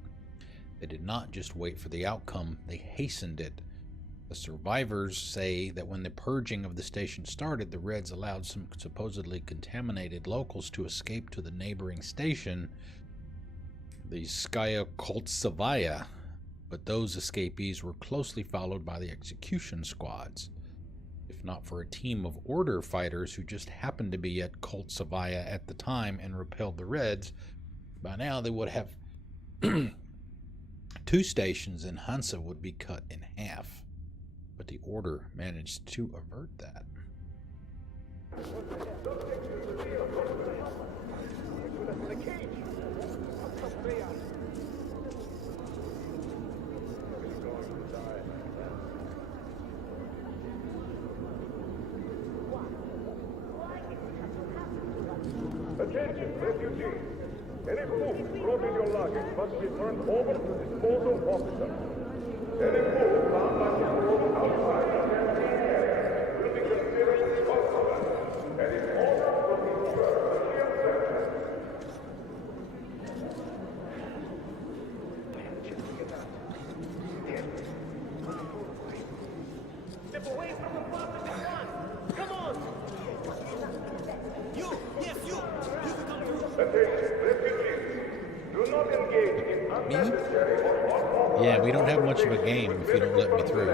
They did not just wait for the outcome, they hastened it. The survivors say that when the purging of the station started, the Reds allowed some supposedly contaminated locals to escape to the neighboring station, the Skaya Koltsevaya, but those escapees were closely followed by the execution squads. If not for a team of order fighters who just happened to be at Koltsevaya at the time and repelled the Reds, by now they would have 2 stations in Hansa would be cut in half. But the order managed to avert that. Attention, refugees. Any food brought in your luggage must be turned over to disposal officer. Any food found by the road outside will be considered responsible, and its owner will be served a shield sentence. Step away from the box at once! Come on! You! Yes, you! You can come through! Attention, refugees. Do not engage in unnecessary or unlawful... Yeah, we don't have much of a game if you don't let me through.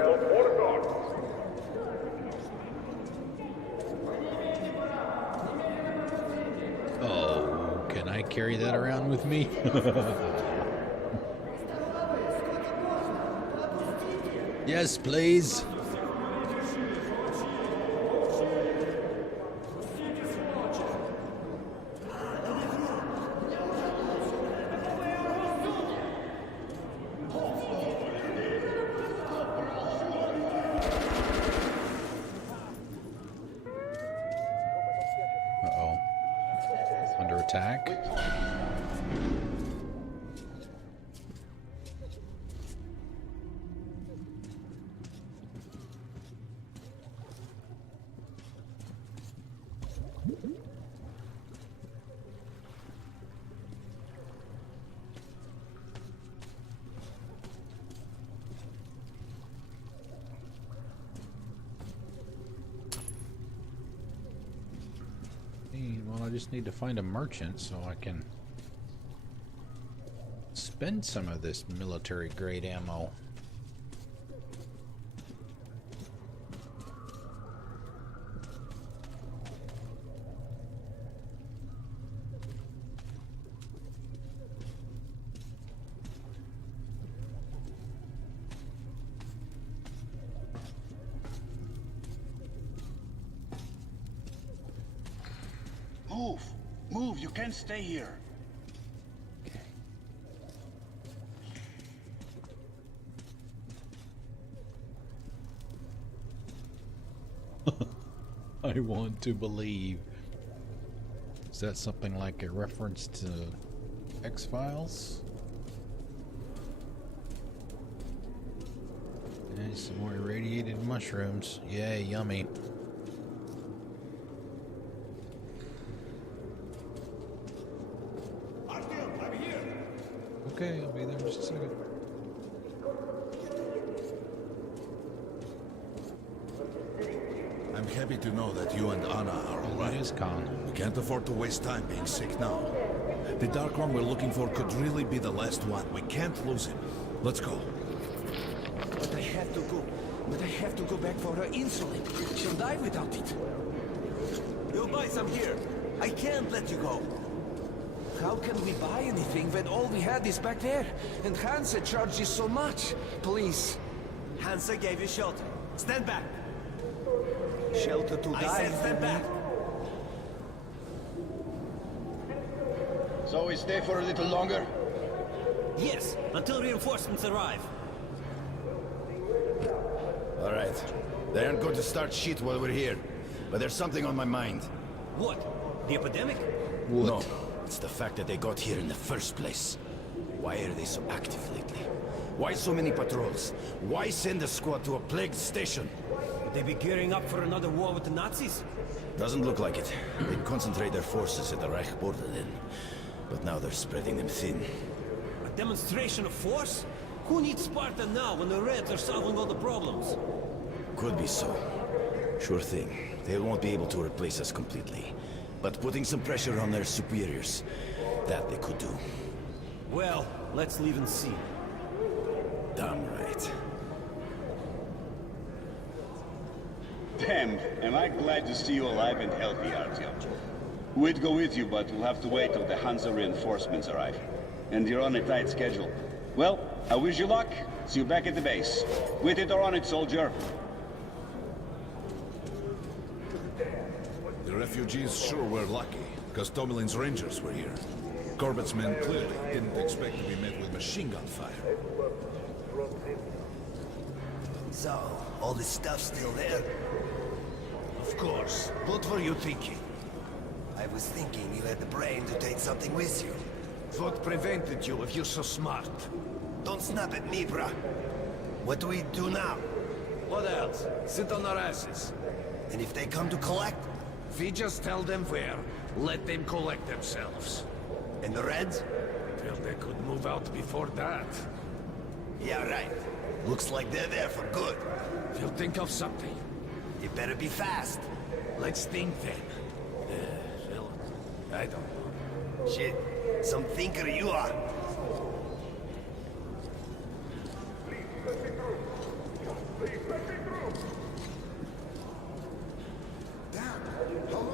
Oh, can I carry that around with me? Yes, please. Uh-oh. Under attack. Well, I just need to find a merchant so I can spend some of this military grade ammo. Move! Move! You can't stay here! I want to believe. Is that something like a reference to X-Files? And some more irradiated mushrooms. Yay, yummy. Okay, I'll be there in just a second. I'm happy to know that you and Anna are all right. It is Khan. We can't afford to waste time being sick now. The Dark One we're looking for could really be the last one. We can't lose him. Let's go. But I have to go. But I have to go back for her insulin. She'll die without it. You boys, I'm here. I can't let you go. How can we buy anything when all we had is back there? And Hansa charges so much. Please. Hansa gave you shelter. Stand back. Shelter to die. I said stand back. So we stay for a little longer? Yes, until reinforcements arrive. All right. They aren't going to start shit while we're here. But there's something on my mind. What? The epidemic? No. It's the fact that they got here in the first place. Why are they so active lately? Why so many patrols? Why send a squad to a plagued station? Would they be gearing up for another war with the Nazis? Doesn't look like it. They'd concentrate their forces at the Reich border then. But now they're spreading them thin. A demonstration of force? Who needs Sparta now when the Reds are solving all the problems? Could be so. Sure thing. They won't be able to replace us completely. But putting some pressure on their superiors, that they could do. Well, let's leave and see. Damn right. Damn, am I glad to see you alive and healthy, Artyom. We'd go with you, but we'll have to wait till the Hansa reinforcements arrive. And you're on a tight schedule. Well, I wish you luck. See you back at the base. With it or on it, soldier. The refugees sure were lucky, because Tomelin's rangers were here. Corbett's men clearly didn't expect to be met with machine gun fire. So, all this stuff's still there? Of course. What were you thinking? I was thinking you had the brain to take something with you. What prevented you if you're so smart? Don't snap at me, bruh. What do we do now? What else? Sit on our asses. And if they come to collect? We just tell them where. Let them collect themselves. And the Reds? Well, they could move out before that. Yeah, right. Looks like they're there for good. You'll think of something. You better be fast. Let's think then. Well, I don't know. Shit. Some thinker you are.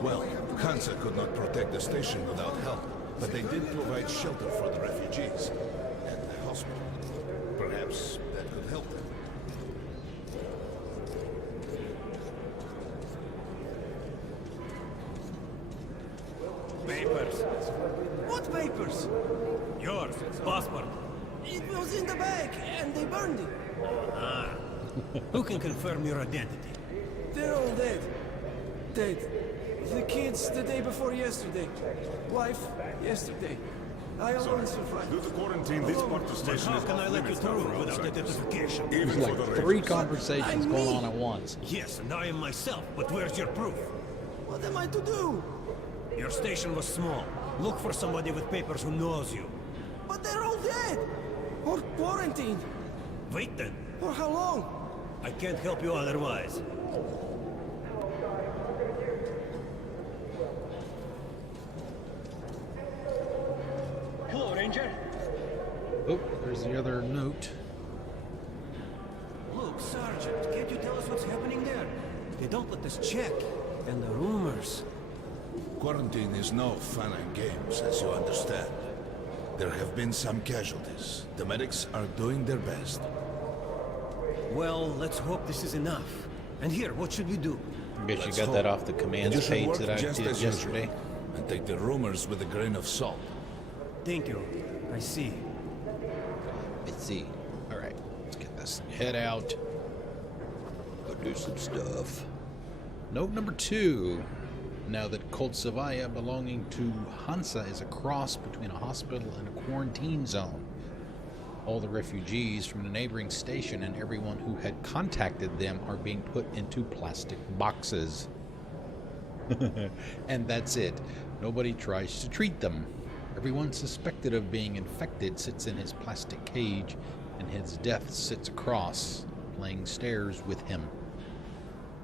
Well, Hansa could not protect the station without help, but they did provide shelter for the refugees. And the hospital. Perhaps that could help them. Papers. What papers? Yours, passport. It was in the bag, and they burned it. Ah. Who can confirm your identity? They're all dead. Dead. The kids the day before yesterday. Wife yesterday. I alone survived. Due to quarantine, this part of the station How is can I off let you limits now through for without outsiders. identification? Even There's for the like three rangers. conversations going on at once. Yes, and I am myself, but where's your proof? What am I to do? Your station was small. Look for somebody with papers who knows you. But they're all dead. Or quarantined. Wait then. For how long? I can't help you otherwise. Hello, Ranger. Oh, there's the other note. Look, Sergeant, can't you tell us what's happening there? They don't let us check. And the rumors. Quarantine is no fun and games, as you understand. There have been some casualties. The medics are doing their best. Well, let's hope this is enough. And here, what should we do? I guess you Let's got hope. that off the And commands you should page work that I just did as yesterday. usual, and take the rumors with a grain of salt. Thank you. I see. Let's see. All right, let's get this. Head out. Go do some stuff. Note number 2. Now that Koltsevaya belonging to Hansa is a cross between a hospital and a quarantine zone. All the refugees from the neighboring station and everyone who had contacted them are being put into plastic boxes. And that's it. Nobody tries to treat them. Everyone suspected of being infected sits in his plastic cage, and his death sits across, playing stairs with him.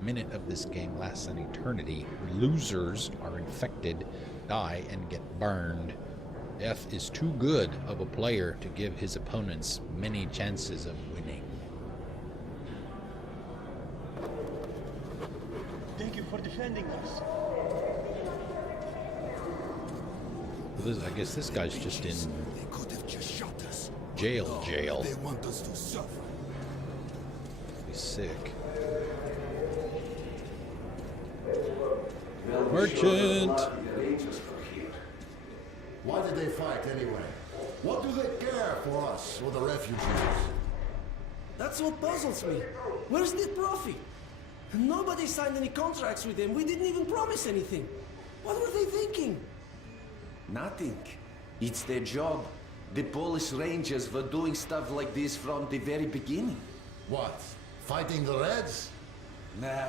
A minute of this game lasts an eternity. Losers are infected, die, and get burned. Death is too good of a player to give his opponents many chances of winning. for defending us. I guess this guy's just in They could have just shot us. jail. They want us to suffer. He's sick. Merchant! Why did they fight anyway? What do they care for us or the refugees? That's what puzzles me. Where's the profit? Nobody signed any contracts with them. We didn't even promise anything. What were they thinking? Nothing. It's their job. The Polish Rangers were doing stuff like this from the very beginning. What? Fighting the Reds? Nah,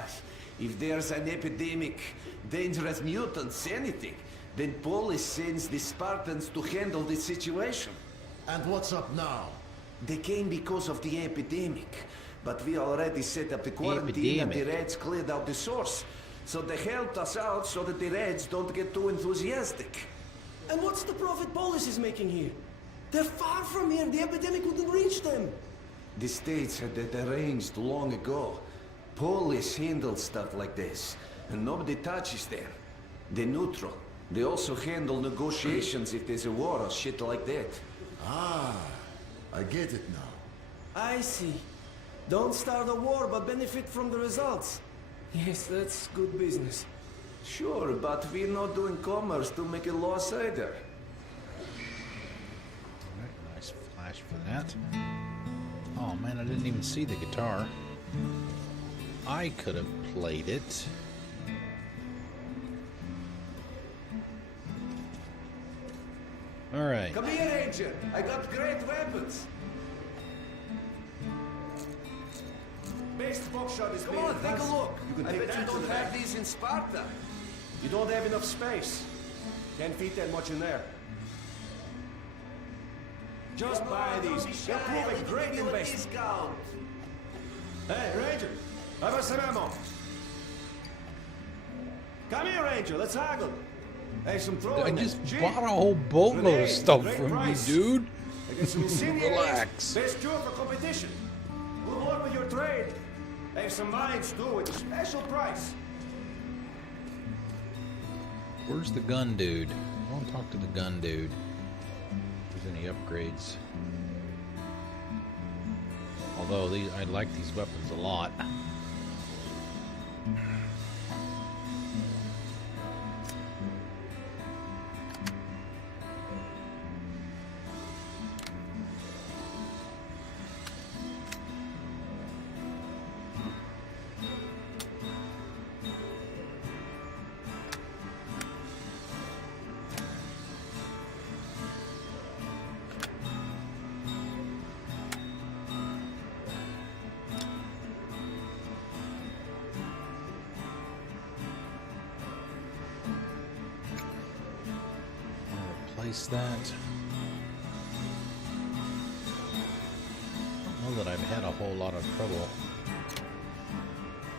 if there's an epidemic, dangerous mutants, anything, then Polish sends the Spartans to handle the situation. And what's up now? They came because of the epidemic, but we already set up the quarantine and the Reds cleared out the source. So they helped us out so that the Reds don't get too enthusiastic. And what's the profit Polis is making here? They're far from here. The epidemic wouldn't reach them. The States had that arranged long ago. Police handle stuff like this, and nobody touches them. They're neutral. They also handle negotiations if there's a war or shit like that. Ah, I get it now. I see. Don't start a war, but benefit from the results. Yes, that's good business. Sure, but we're not doing commerce to make a loss either. Alright, nice flash for that. Oh man, I didn't even see the guitar. I could have played it. Alright. Come here, Ranger. I got great weapons. Best buckshot is Come on, take a look. You can I take bet you that to don't the have back. these in Sparta. You don't have enough space. Can't fit that much in there. Just buy these. They'll prove a great investment. Hey, Ranger, have us some ammo. Come here, Ranger. Let's haggle. Hey, some throwing. I just Gee, bought a whole boatload of grenades, stuff great from price. you, dude. I get some incendiaries. Relax. Best cure for competition. We'll work with your trade. I have some mines too at a special price. Where's the gun dude? I want to talk to the gun dude. If there's any upgrades. Although I like these weapons a lot. Replace that. I don't know that I've had a whole lot of trouble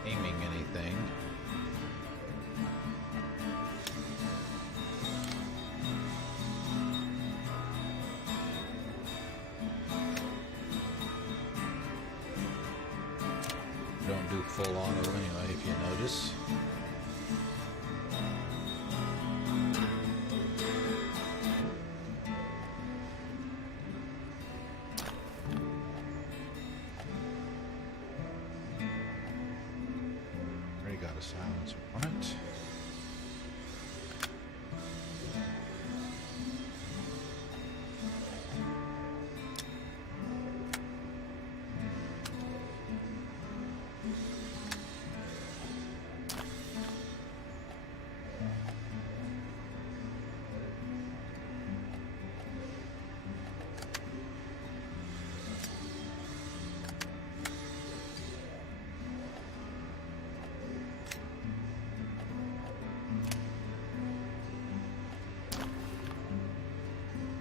aiming anything. Don't do full auto anyway, if you notice. Already got a silencer on it.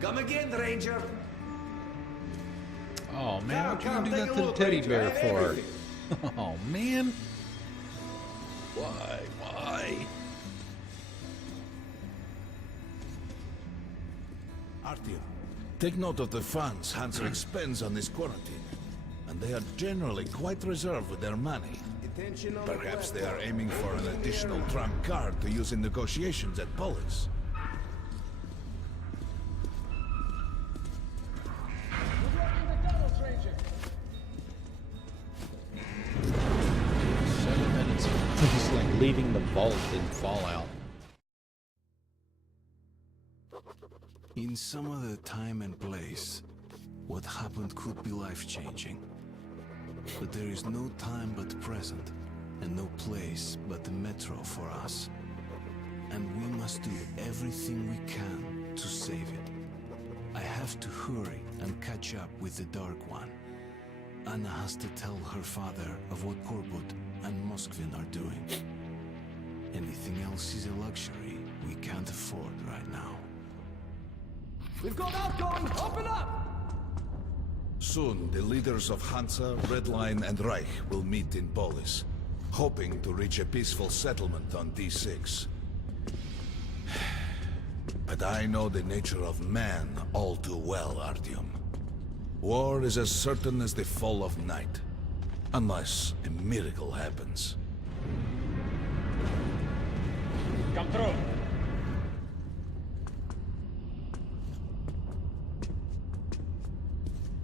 Come again, Ranger. Oh man, what you Come, gonna do take that a to the look, teddy Ranger. bear I have for? everything. Oh man. Why? Artyom, take note of the funds Hanser expends on this quarantine. And they are generally quite reserved with their money. It Attention on Perhaps the they are aiming for an additional trump card to use in negotiations at Polis. We're blocking the tunnels, Ranger. 7 minutes. It's like leaving the vault in Fallout. In some other time and place, what happened could be life-changing. But there is no time but present, and no place but the metro for us. And we must do everything we can to save it. I have to hurry and catch up with the Dark One. Anna has to tell her father of what Korbut and Moskvin are doing. Anything else is a luxury we can't afford right now. We've got outgoing! Open up! Soon, the leaders of Hansa, Red Line, and Reich will meet in Polis, hoping to reach a peaceful settlement on D6. But I know the nature of man all too well, Artyom. War is as certain as the fall of night, unless a miracle happens. Come through.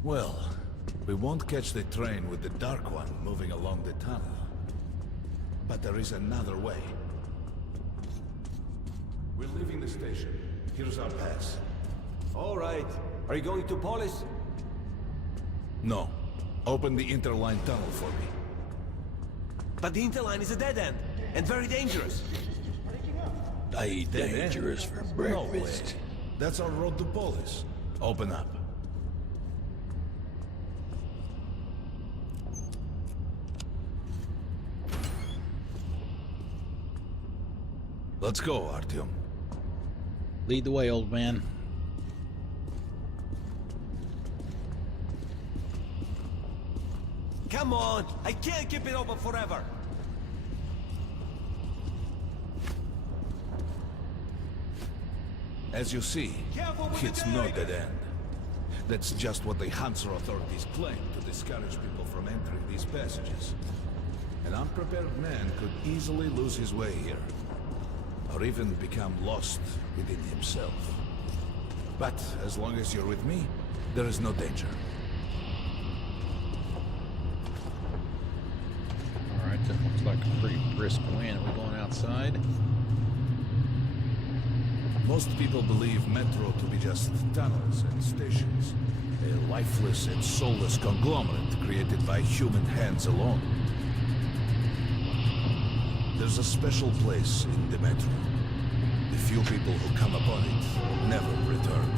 Well, we won't catch the train with the Dark One moving along the tunnel. But there is another way. We're leaving the station. Here's our pass. All right. Are you going to Polis? No. Open the interline tunnel for me. But the interline is a dead end, and very dangerous. I eat dangerous for breakfast. That's our road to Polis. Open up. Let's go, Artyom. Lead the way, old man. Come on! I can't keep it open forever! As you see, it's no dead end. That's just what the Hansa authorities claim to discourage people from entering these passages. An unprepared man could easily lose his way here, or even become lost within himself. But as long as you're with me, there is no danger. Alright, that looks like a pretty brisk wind. Are we going outside? Most people believe Metro to be just tunnels and stations. A lifeless and soulless conglomerate created by human hands alone. There's a special place in the Metro. The few people who come upon it never return.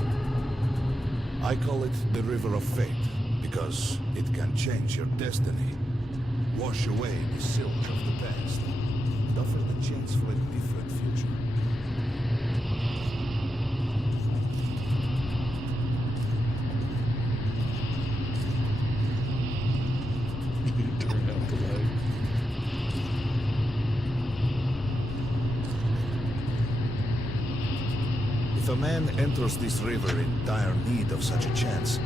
I call it the River of Fate, because it can change your destiny, wash away the silt of the past, and offer the chance for a different future. Turn out the light. If a man enters this river in dire need of such a chance,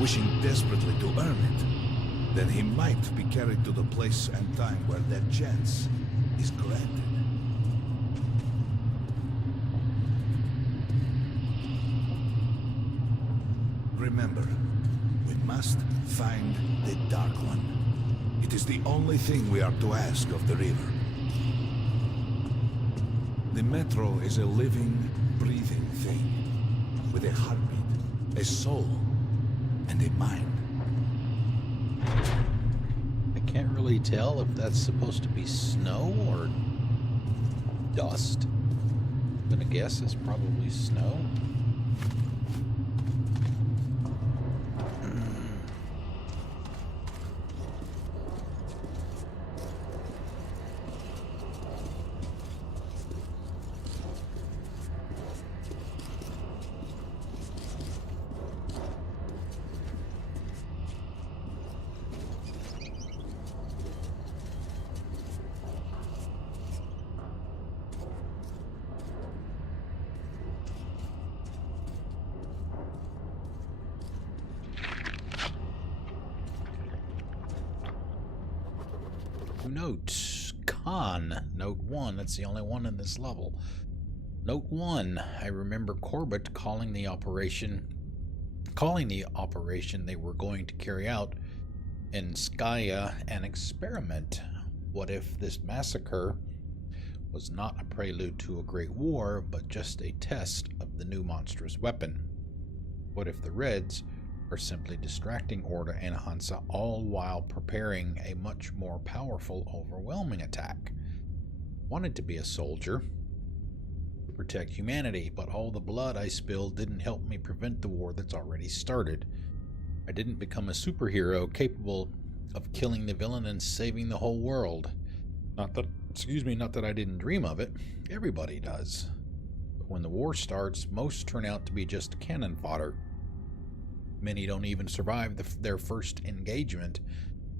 wishing desperately to earn it, then he might be carried to the place and time where that chance is granted. Remember, we must find the Dark One. It is the only thing we are to ask of the river. The Metro is a living, breathing thing, with a heartbeat, a soul, and a mind. I can't really tell if that's supposed to be snow or dust. I'm gonna guess it's probably snow. Two notes. Con. Note 1. That's the only one in this level. Note 1. I remember Corbett calling the operation they were going to carry out in Skaya an experiment. What if this massacre was not a prelude to a great war, but just a test of the new monstrous weapon? What if the Reds are simply distracting Orda and Hansa, all while preparing a much more powerful, overwhelming attack? Wanted to be a soldier to protect humanity, but all the blood I spilled didn't help me prevent the war that's already started. I didn't become a superhero capable of killing the villain and saving the whole world. Not that I didn't dream of it. Everybody does. But when the war starts, most turn out to be just cannon fodder. Many don't even survive their first engagement,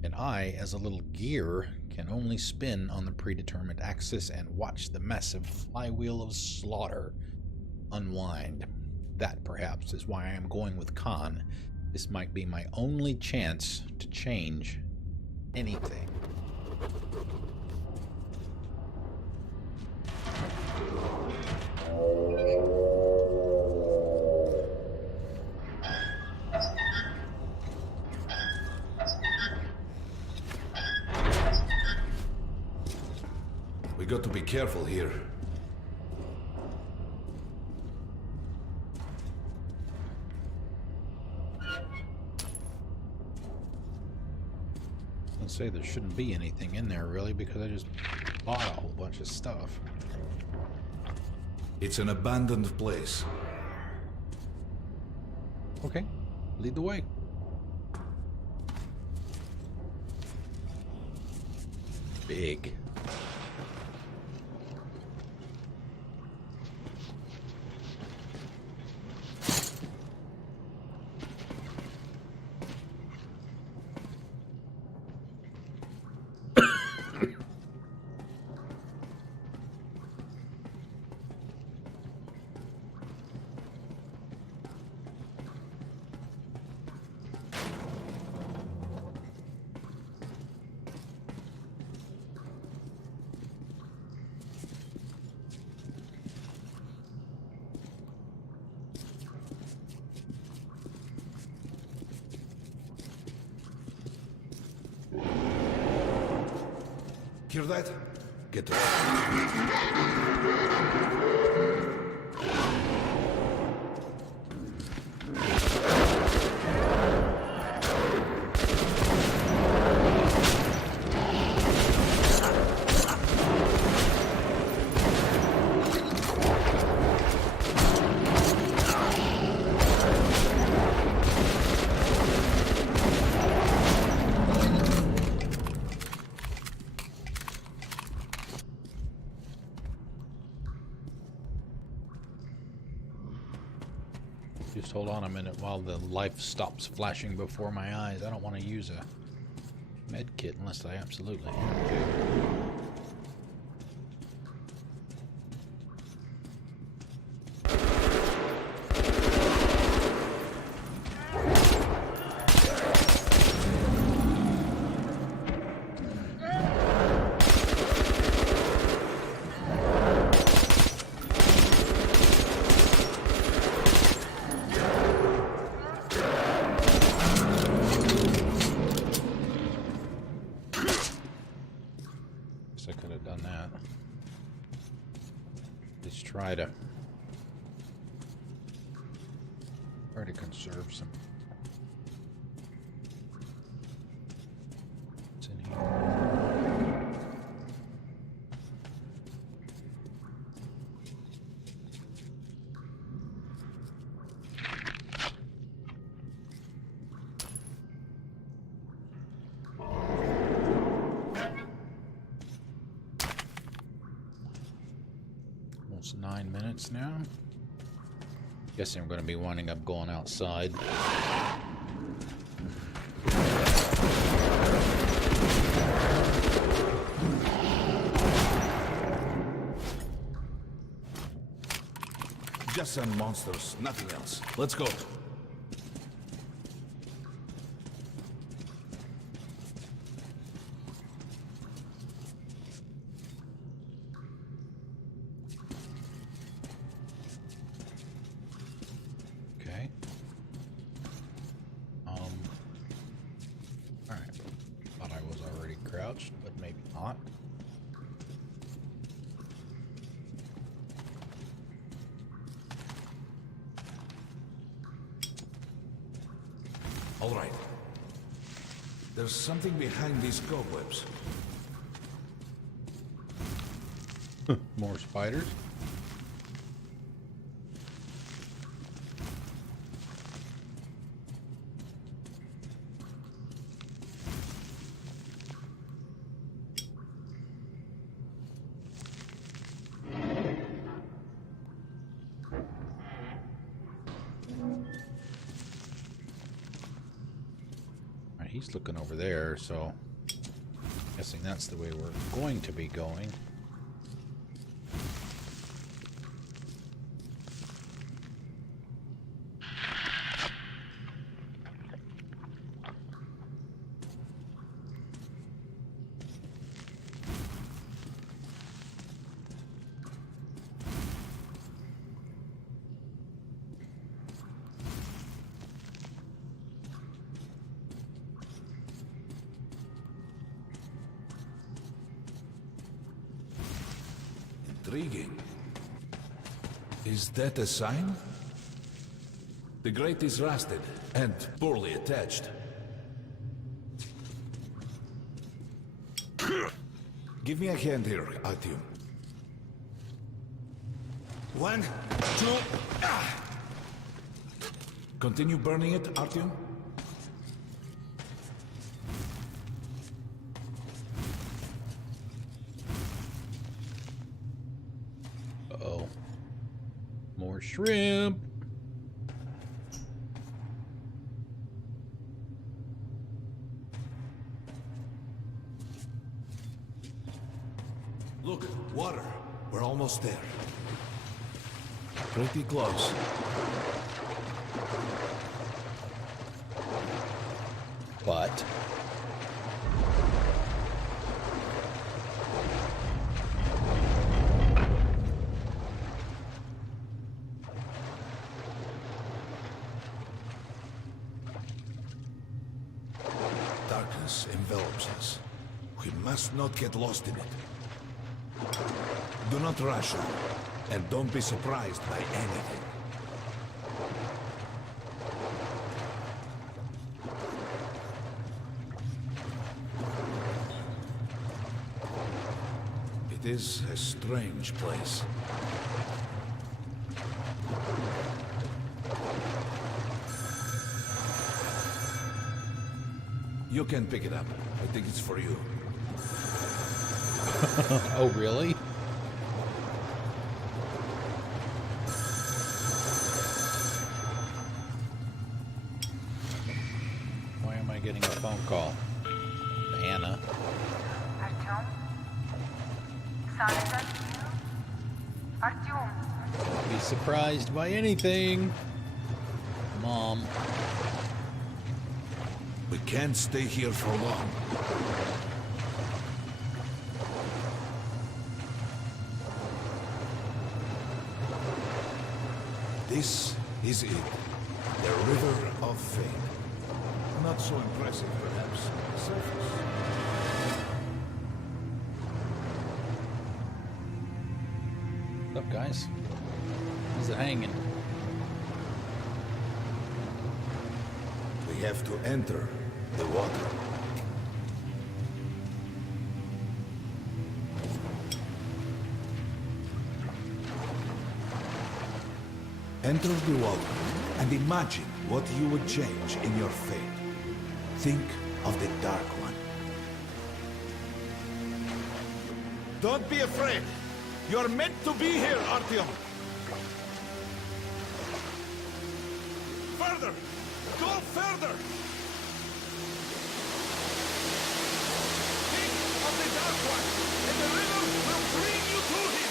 and I, as a little gear, can only spin on the predetermined axis and watch the massive flywheel of slaughter unwind. That, perhaps, is why I am going with Khan. This might be my only chance to change anything. We got to be careful here. I'd say there shouldn't be anything in there, really, because I just bought a whole bunch of stuff. It's an abandoned place. Okay, lead the way. Big. Hear that? Get up. Just hold on a minute while the life stops flashing before my eyes. I don't want to use a med kit unless I absolutely have to. I could have done that. Let's try to conserve some. What's in here? Almost 9 minutes now. Guessing I'm going to be winding up going outside. Just some monsters, nothing else. Let's go. All right. There's something behind these cobwebs. More spiders? Alright, he's looking over there, so guessing that's the way we're going to be going. Intriguing. Is that a sign? The grate is rusted and poorly attached. Give me a hand here, Artyom. 1, 2, Continue burning it, Artyom. Uh-oh. More shrimp. Look, water. We're almost there. Pretty close. But darkness envelops us. We must not get lost in it. Do not rush now, and don't be surprised by anything. It is a strange place. You can pick it up. I think it's for you. oh, really? Why am I getting a phone call? Anna. Artyom? Son, is that you? Artyom? Don't be surprised by anything. Mom. We can't stay here for long. This is it. The River of Fate. Not so impressive, perhaps, on the surface. What's up, guys? How's it hanging? We have to enter the water. Enter the water and imagine what you would change in your fate. Think of the Dark One. Don't be afraid. You're meant to be here, Artyom. Further! Go further! Think of the Dark One, and the river will bring you to him!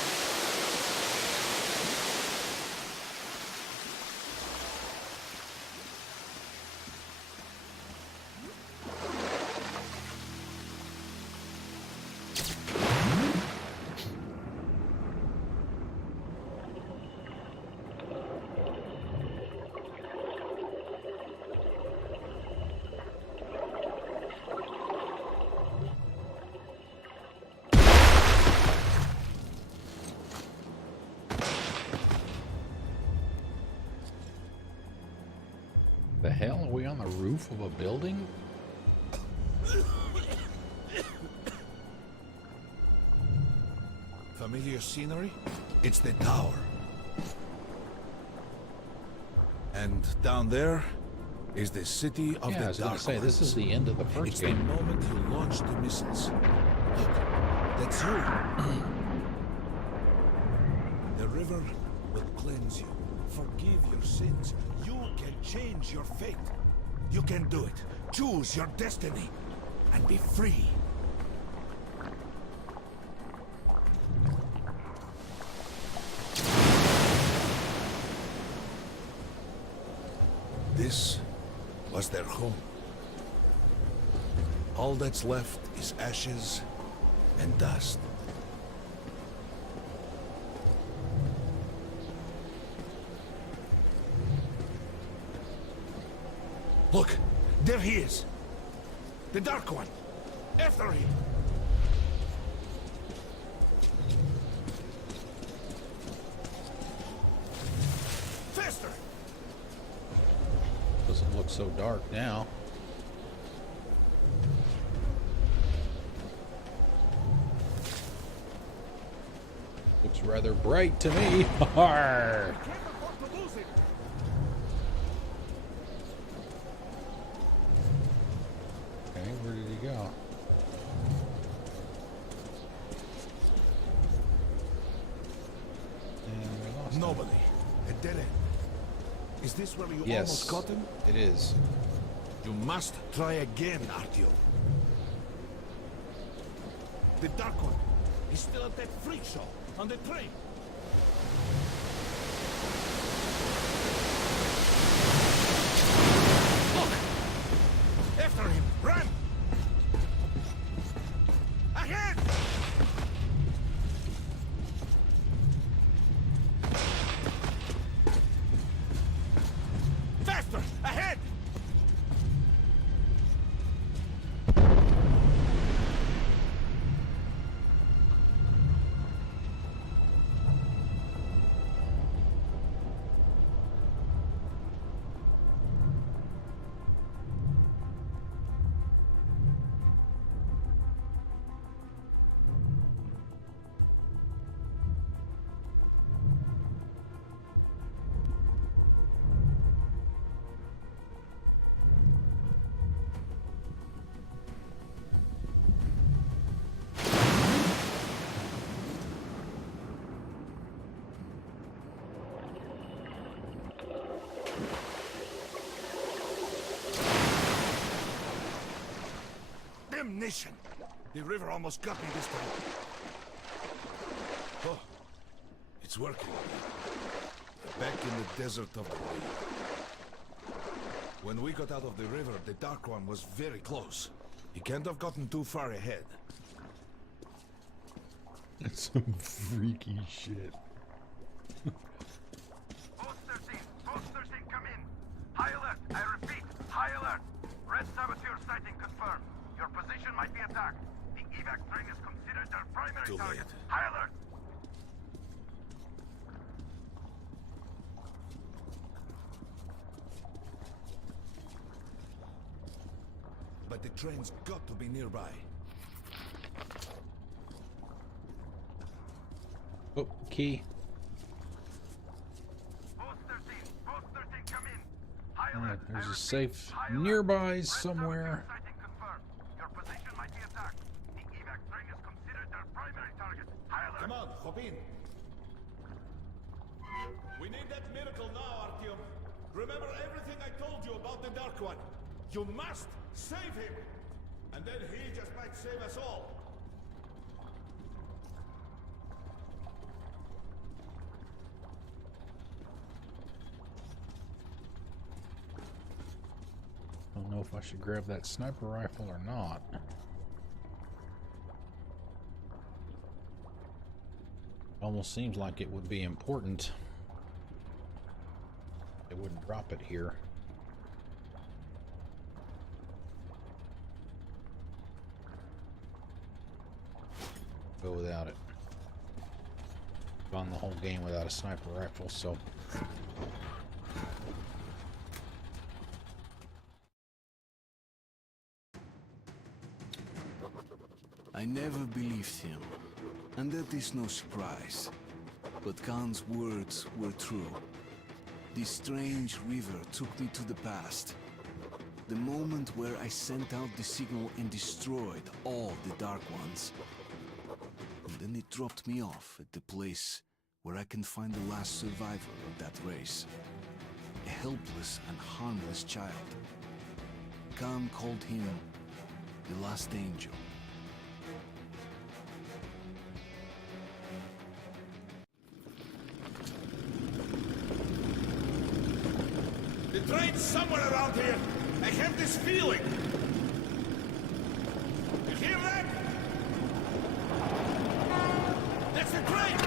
The hell? Are we on the roof of a building? Familiar scenery? It's the tower. And down there is the city of Yeah, I the was gonna Dark say, this is the end of the first It's game. the moment you launch the missiles. Look, that's you. The river will cleanse you, forgive your sins. You can change your fate. You can do it. Choose your destiny and be free. This was their home. All that's left is ashes and dust. Look, there he is. The Dark One. After him. Faster! Doesn't look so dark now. Looks rather bright to me. Arr! Okay, where did he go? And we lost him. Nobody. A dead end. Is this where you Yes, almost got him? it is. You must try again, Artyom. The Dark One. He's still at that freak show on the train. Look! After him! Run! Ahead! Faster! Ahead! Damnation! The river almost got me this time. Oh, it's working. Back in the desert of the Lee. When we got out of the river, the Dark One was very close. He can't have gotten too far ahead. That's some freaky shit. Post 13, come in. High alert, I repeat, high alert. Red saboteur sighting confirmed. Your position might be attacked. The evac train is considered their primary Too target. late. High alert. But the train's got to be nearby. Oh, key. Post 13, come in. High Alright, alert, there's I a repeat, safe high alert. nearby Red somewhere. saboteur sighting confirmed. Your position might be attacked. The evac train is considered their primary target. High alert. Come on, hop in. We need that miracle now, Artyom. Remember everything I told you about the Dark One. You must save him. And then he just might save us all. Don't know if I should grab that sniper rifle or not. Almost seems like it would be important. They wouldn't drop it here. Go without it. Gone the whole game without a sniper rifle, so I never believed him, and that is no surprise. But Khan's words were true. This strange river took me to the past. The moment where I sent out the signal and destroyed all the Dark Ones. And then it dropped me off at the place where I can find the last survivor of that race. A helpless and harmless child. Khan called him the Last Angel. The train's somewhere around here. I have this feeling. You hear that? That's the train!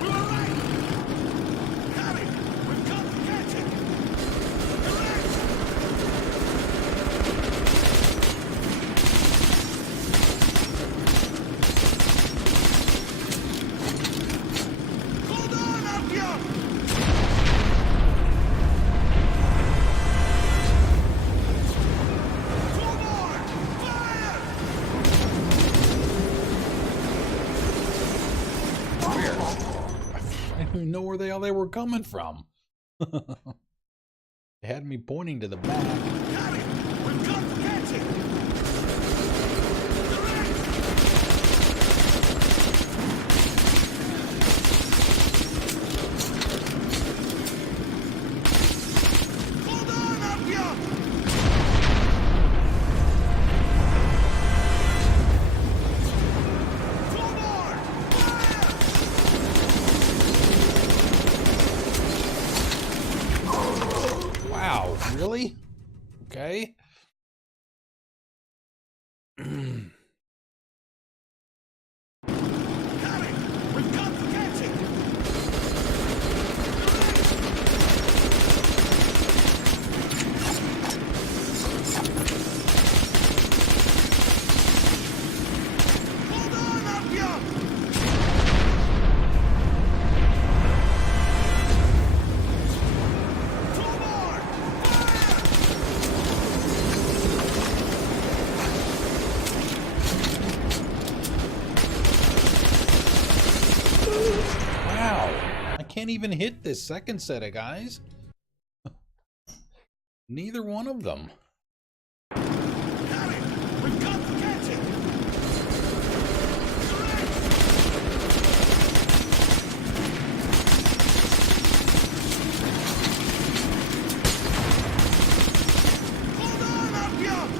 We were right! Harry, we've got to catch it! Hold on, Artyom! I didn't even know where the hell they were coming from. They had me pointing to the back. Harry, we've got to catch it! Hold on, Artyom! Wow, really? Okay. Harry, we've got to catch it! Hold on, Artyom! Wow. I can't even hit this second set of guys. Neither one of them. Harry, we've got to catch it! Hold on, Artyom!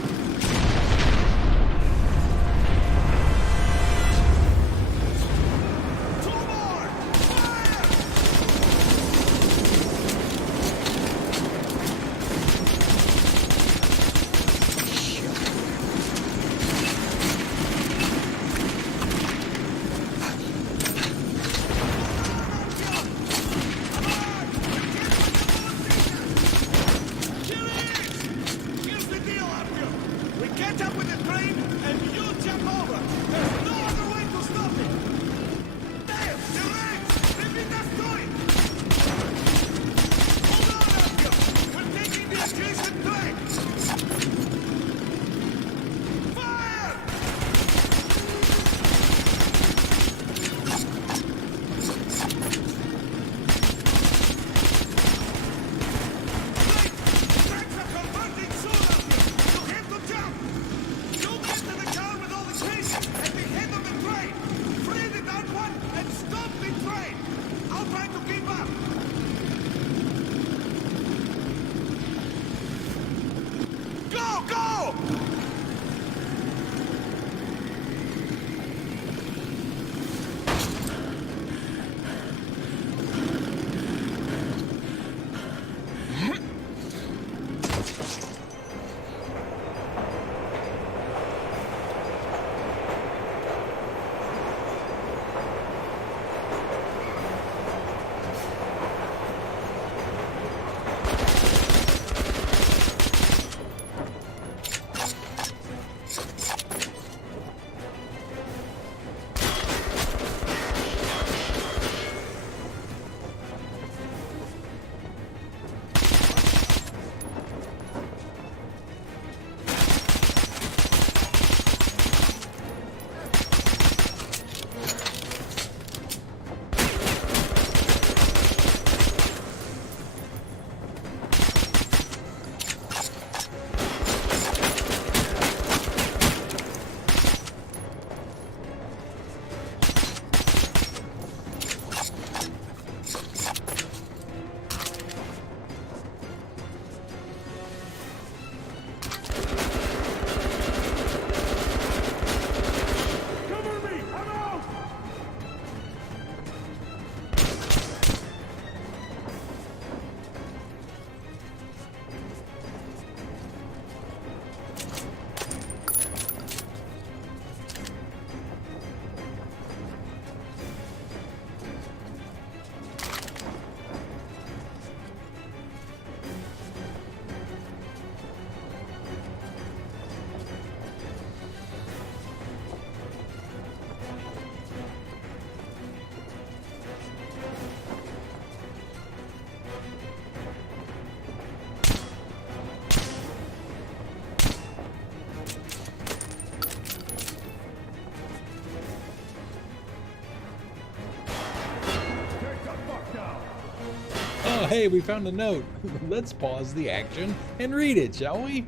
Oh, hey, we found a note. Let's pause the action and read it, shall we?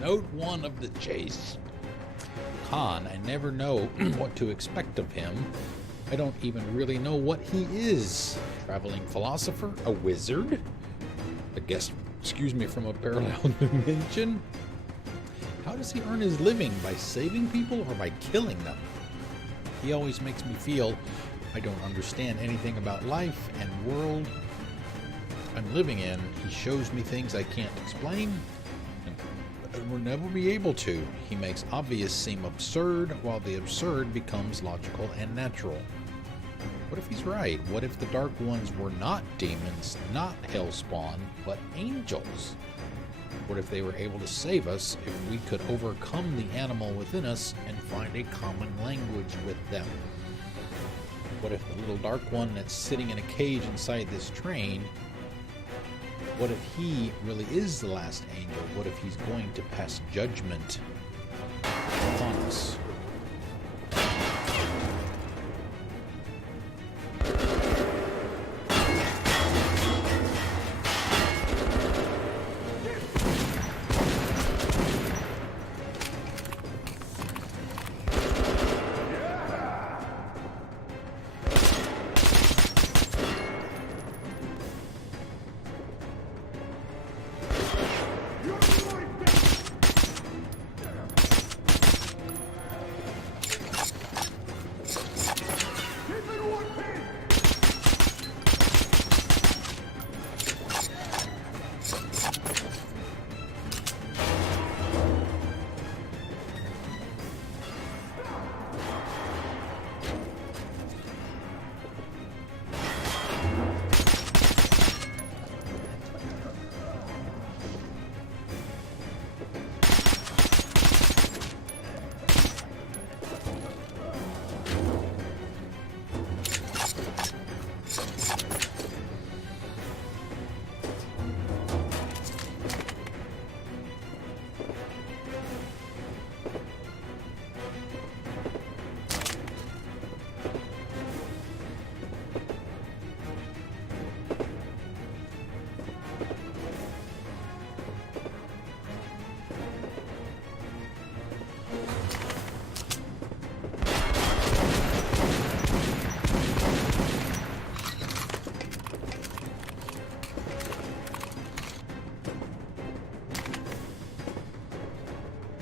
Note 1 of the chase. Khan, I never know what to expect of him. I don't even really know what he is. Traveling philosopher? A wizard? A guest, from a parallel dimension? How does he earn his living? By saving people or by killing them? He always makes me feel I don't understand anything about life and world I'm living in. He shows me things I can't explain and will never be able to. He makes obvious seem absurd, while the absurd becomes logical and natural. What if he's right? What if the Dark Ones were not demons, not Hellspawn, but angels? What if they were able to save us if we could overcome the animal within us and find a common language with them? What if the little dark one that's sitting in a cage inside this train, what if he really is the last angel? What if he's going to pass judgment upon us?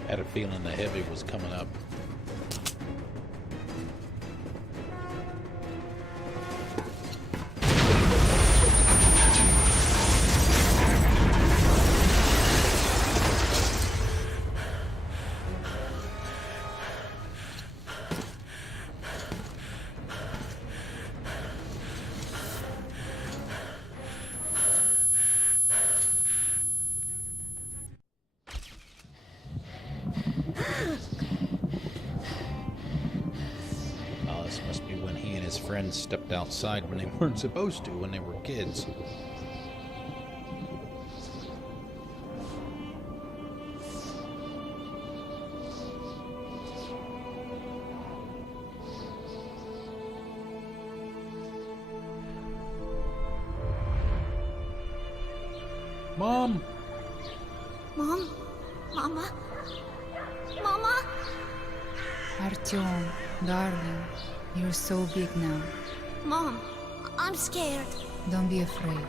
Had a feeling the heavy was coming up. Friends stepped outside when they weren't supposed to when they were kids. Mom! Mom? Mama? Mama? Artyom, darling. You're so big now. Mom, I'm scared. Don't be afraid.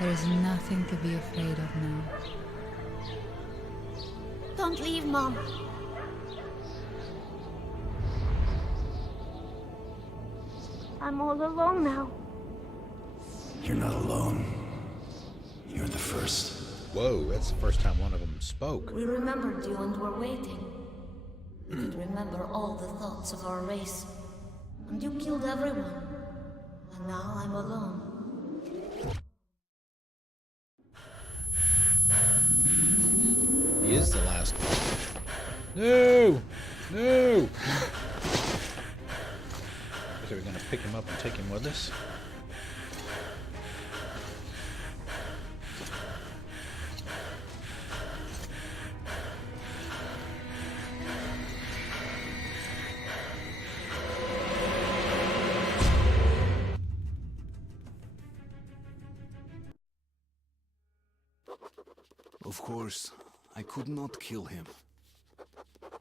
There is nothing to be afraid of now. Don't leave, Mom. I'm all alone now. You're not alone. You're the first. Whoa, that's the first time one of them spoke. We remembered you and were waiting. We could remember all the thoughts of our race. And you killed everyone. And now I'm alone. He is the last one. No! No! So we're gonna pick him up and take him with us? Of course, I could not kill him.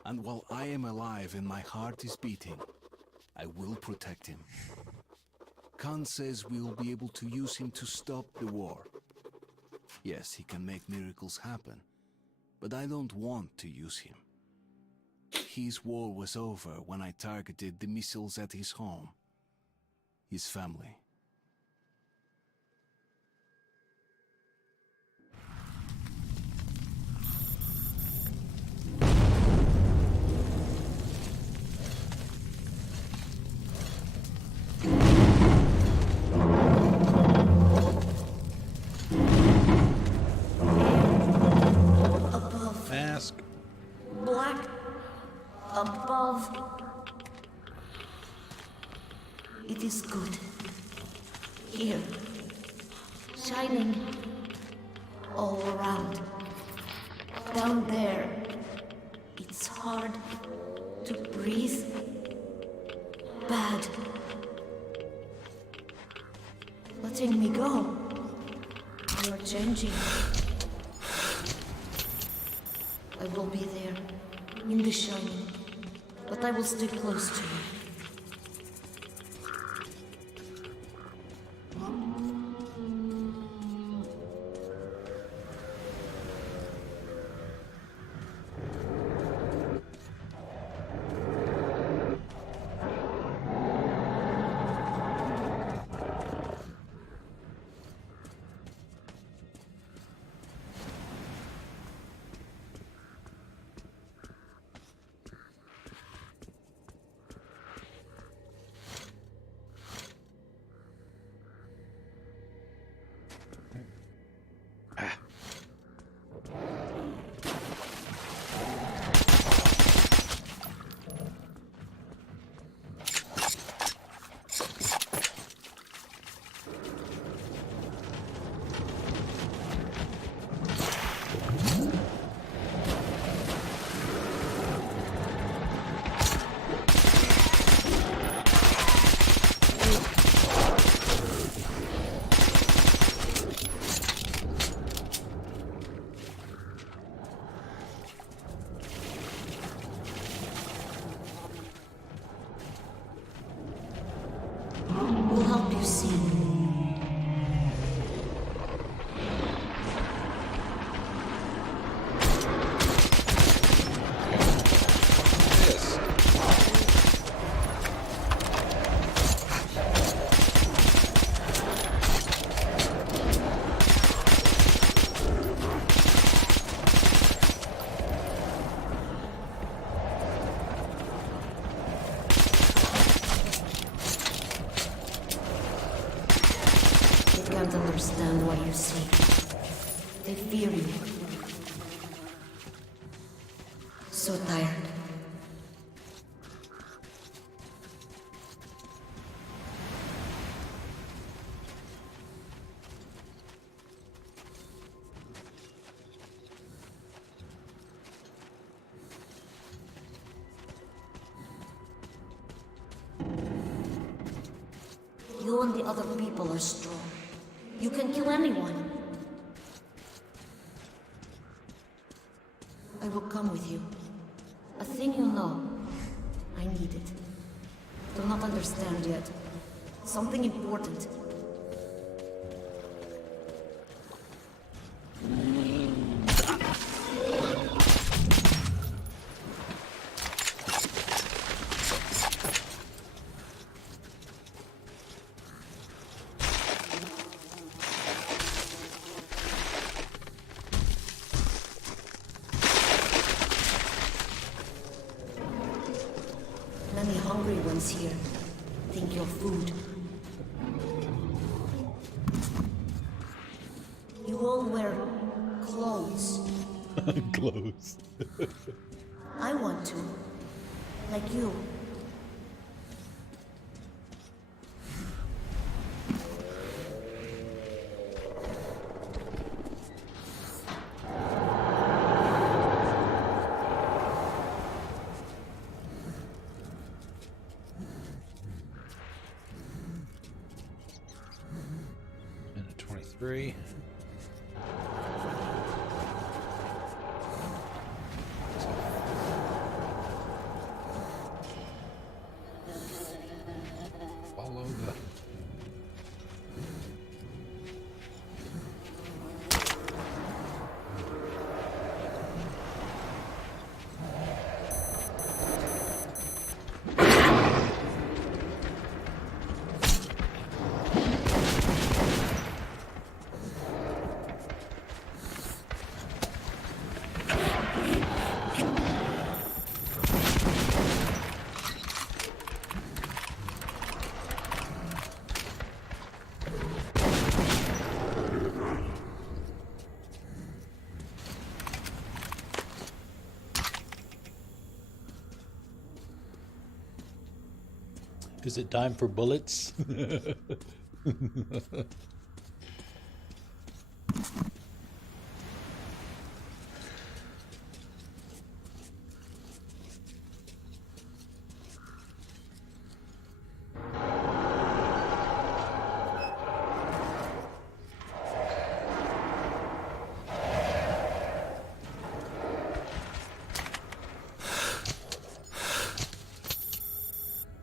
And while I am alive and my heart is beating, I will protect him. Khan says we will be able to use him to stop the war. Yes, he can make miracles happen, but I don't want to use him. His war was over when I targeted the missiles at his home, his family. Mask. Black. Above. It is good. Here. Shining. All around. Down there. It's hard to breathe. Bad. Letting me go. You're changing. I will be there, in the shining, but I will stay close to you. We'll help you see. Can't understand what you see. They fear you. So tired. You and the other people are strong. You can kill anyone. I will come with you. A thing you know. I need it. Do not understand yet. Something important. Many hungry ones here. Think you're food. You all wear clothes. Clothes. I want to. Like you. Minute 23. Is it time for bullets?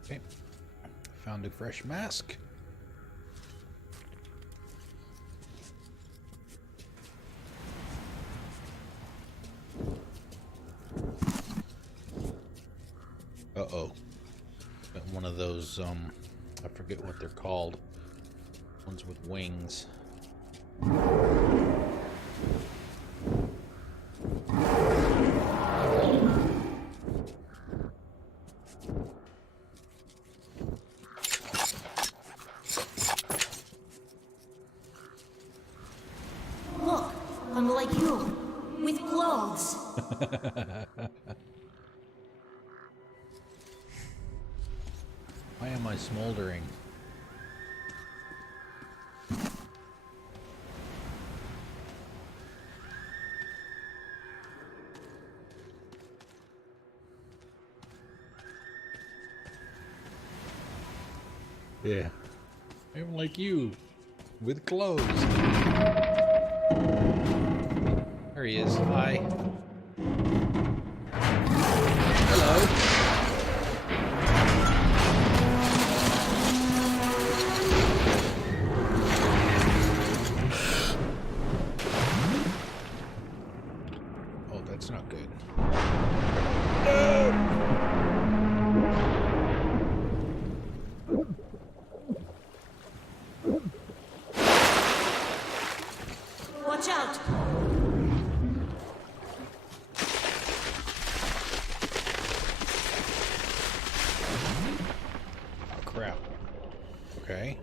Okay. Found a fresh mask. Uh-oh. Got one of those, I forget what they're called. Ones with wings. Look, I'm like you, with clothes. Why am I smoldering? Yeah. I'm like you, with clothes. There he is. Hi. Hello. Oh, that's not good. Watch out! Oh, crap. Okay.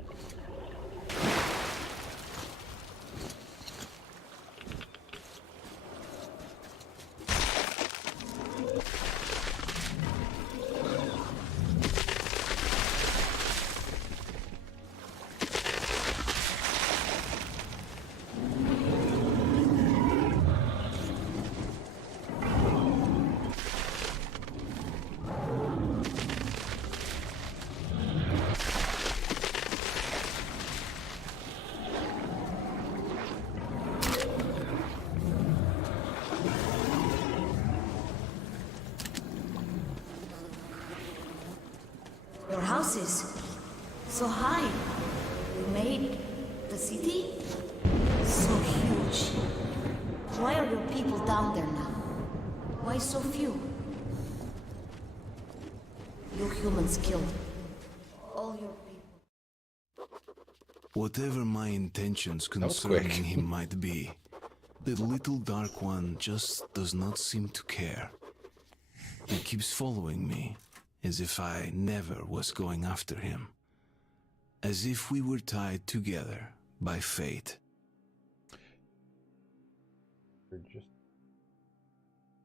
Your houses. So high. You made the city? So huge. Why are your people down there now? Why so few? You humans killed all your people. Whatever my intentions was quick. concerning him might be, the little Dark One just does not seem to care. He keeps following me, as if I never was going after him. As if we were tied together by fate. We're just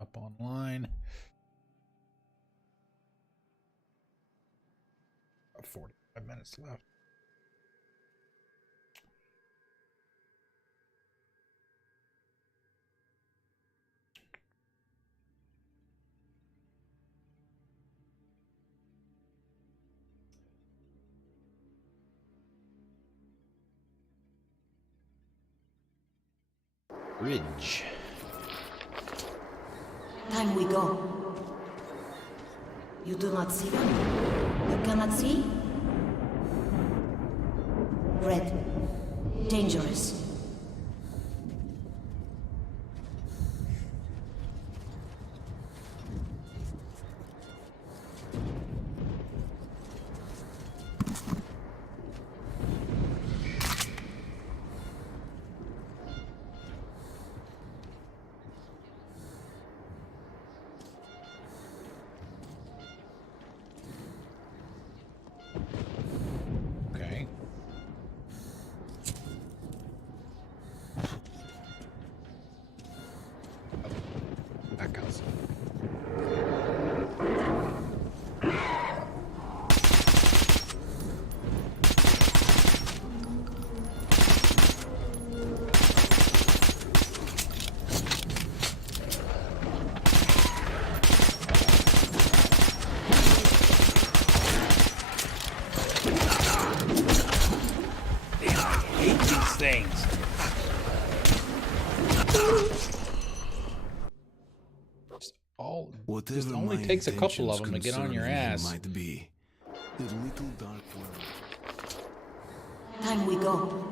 up online. 45 minutes left. Bridge. Time we go. You do not see them? You cannot see? Red. Dangerous. Okay. Whatever Just only my takes a couple of them to intentions get on your concerning him ass. might be, the little dark one. Time we go.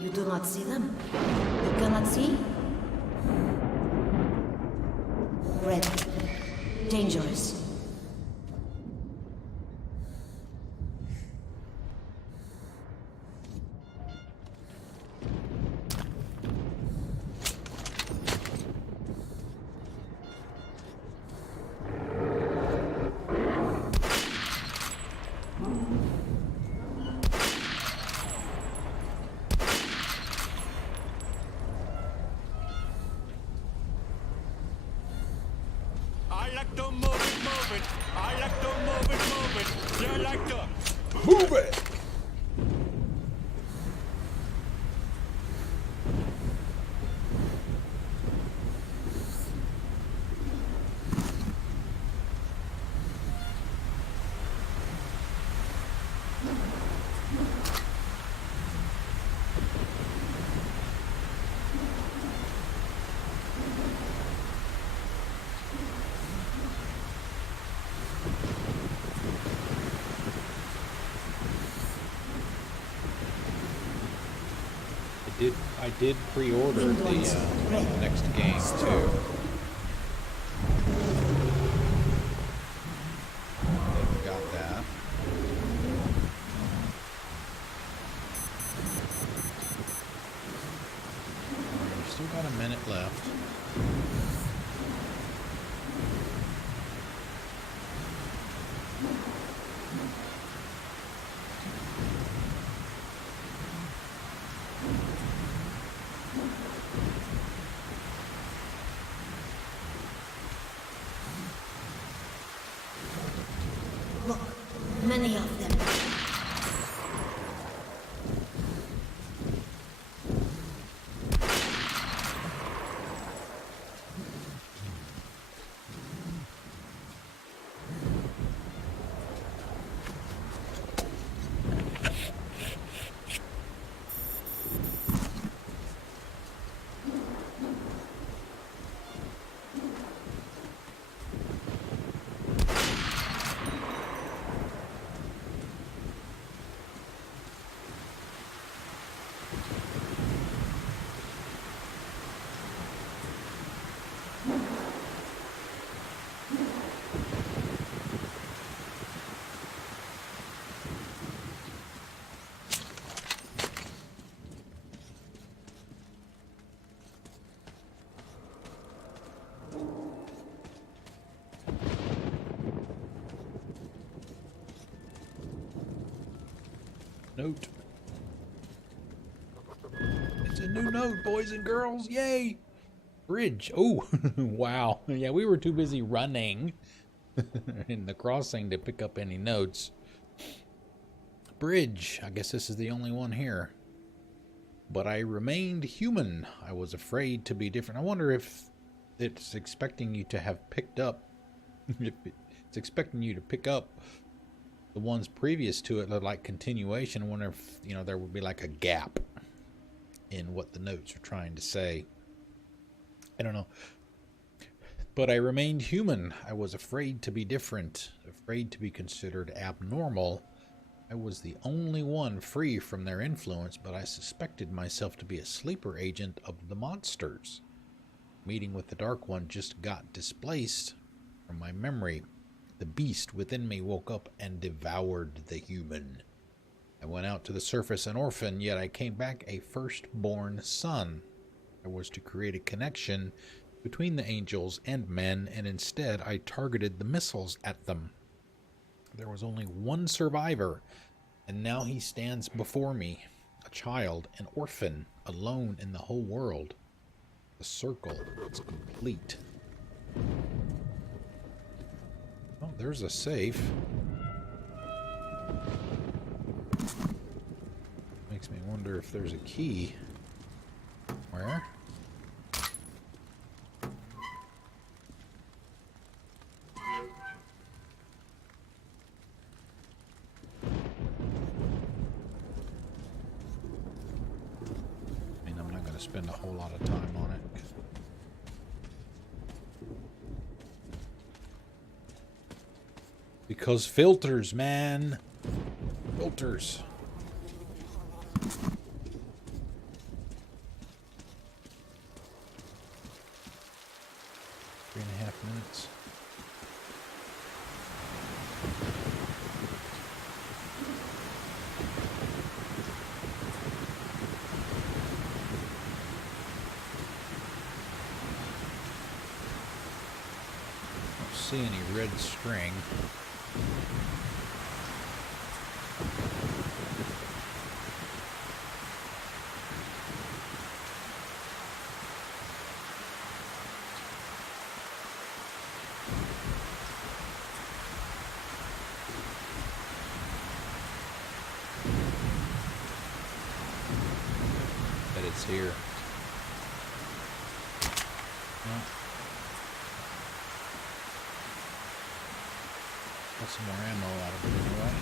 You do not see them? You cannot see? Red. Dangerous. I like to move it. I like to move it. You like to move it. I did pre-order the next game too. Got that. We've still got a minute left. Look, many of them. Note. It's a new note, boys and girls. Yay! Bridge. Oh, wow. Yeah, we were too busy running in the crossing to pick up any notes. Bridge. I guess this is the only one here. But I remained human. I was afraid to be different. I wonder if it's expecting you to have picked up. If it's expecting you to pick up the ones previous to it, like continuation. I wonder if, you know, there would be like a gap in what the notes are trying to say. I don't know. But I remained human. I was afraid to be different, afraid to be considered abnormal. I was the only one free from their influence, but I suspected myself to be a sleeper agent of the monsters. Meeting with the Dark One just got displaced from my memory. The beast within me woke up and devoured the human. I went out to the surface an orphan, yet I came back a firstborn son. I was to create a connection between the angels and men, and instead I targeted the missiles at them. There was only one survivor, and now he stands before me, a child, an orphan, alone in the whole world. The circle is complete. Oh, there's a safe. Makes me wonder if there's a key. Where? to spend a whole lot of time on it. Because filters, man. Filters. 3.5 minutes. Don't see any red string. Here. Well, got some more ammo out of it anyway.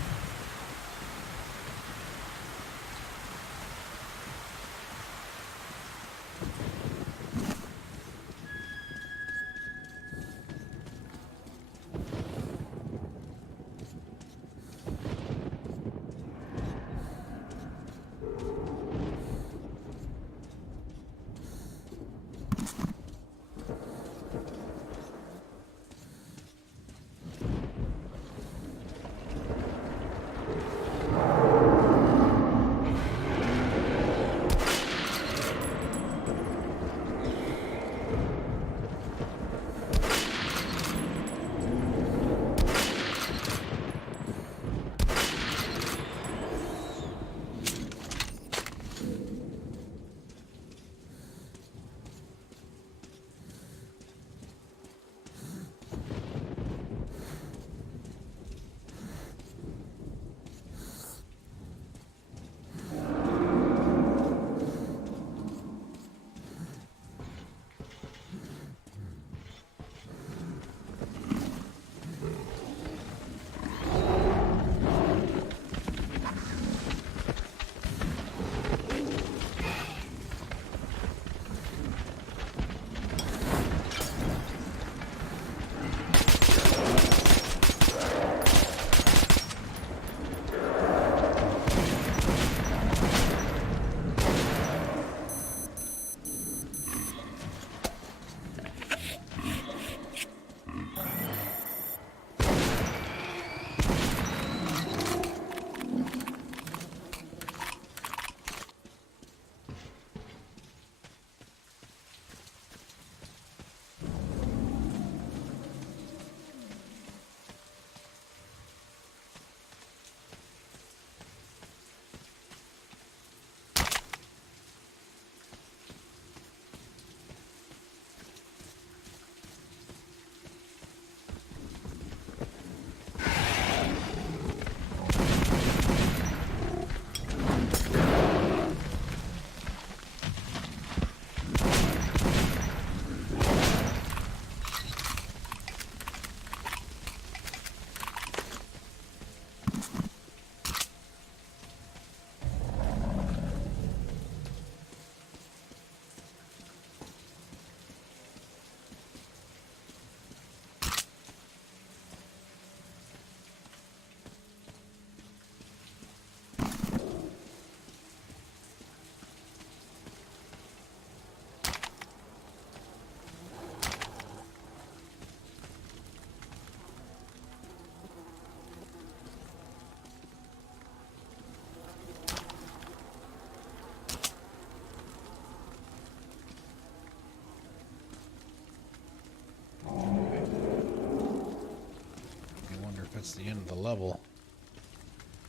That's the end of the level.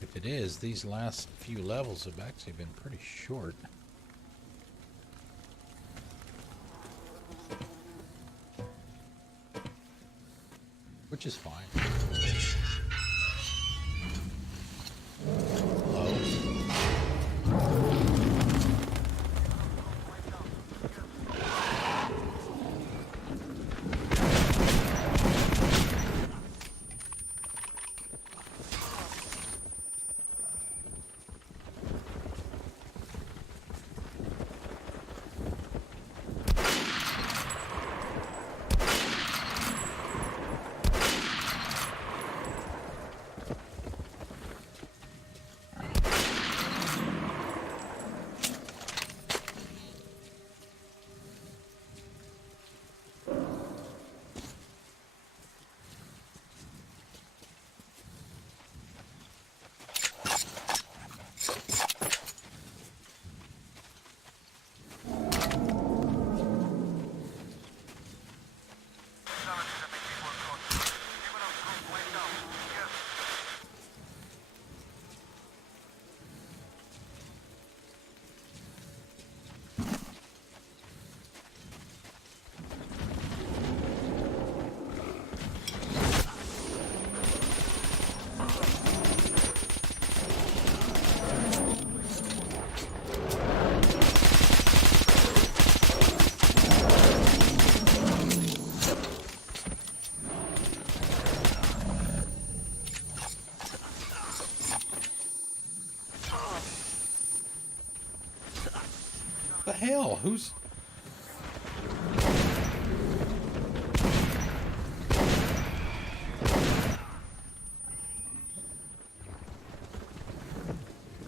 If it is, these last few levels have actually been pretty short. Which is fine. Hello. The hell? Who's...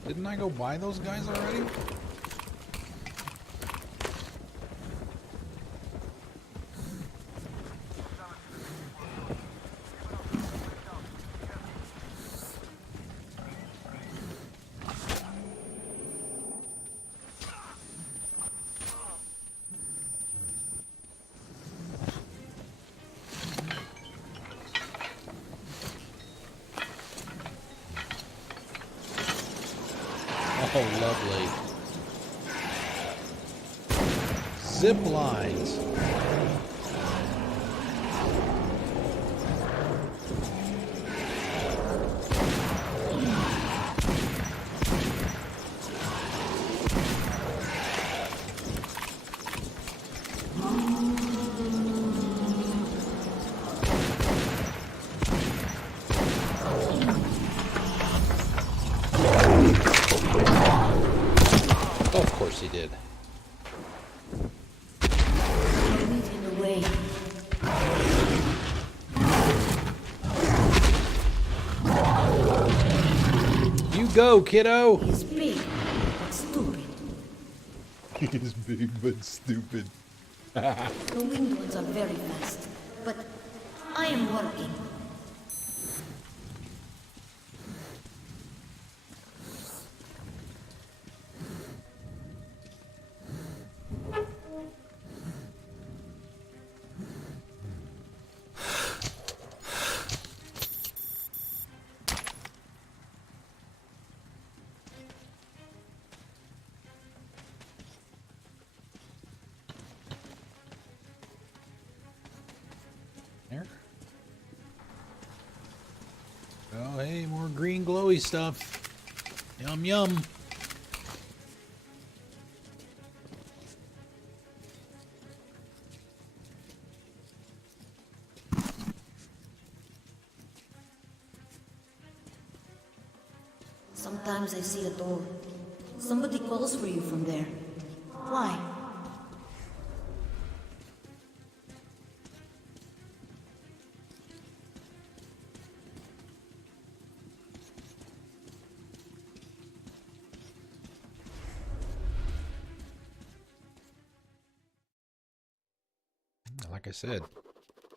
Didn't I go buy those guys already? Oh, lovely. Zip lines. Of course he did. Lead him away. You go, kiddo! He's big, but stupid. He's big but stupid. The winged ones are very fast, but I am working. There. Oh, hey, more green glowy stuff. Yum, yum. Sometimes I see a door. Somebody calls for you from there. Why? Like I said.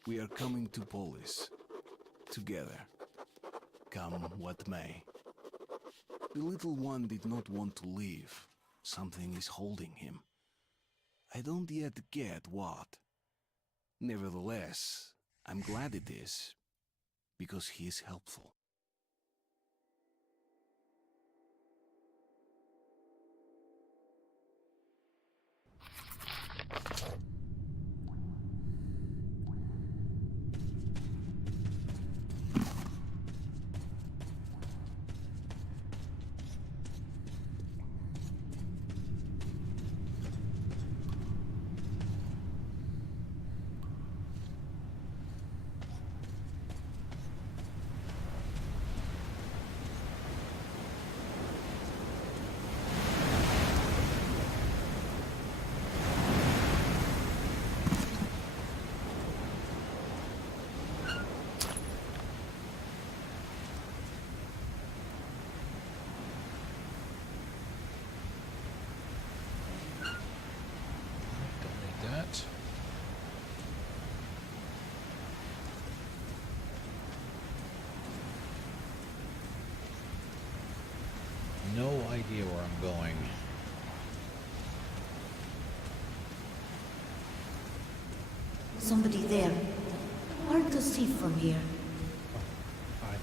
We are coming to Polis. Together. Come what may. The little one did not want to leave. Something is holding him. I don't yet get what. Nevertheless, I'm glad it is. Because he is helpful. That. No idea where I'm going. Somebody there. Hard to see from here. Hi.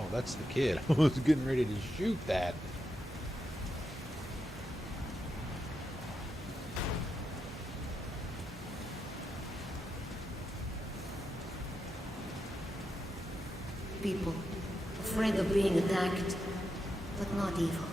Oh, that's the kid. I was getting ready to shoot that. People, afraid of being attacked, but not evil.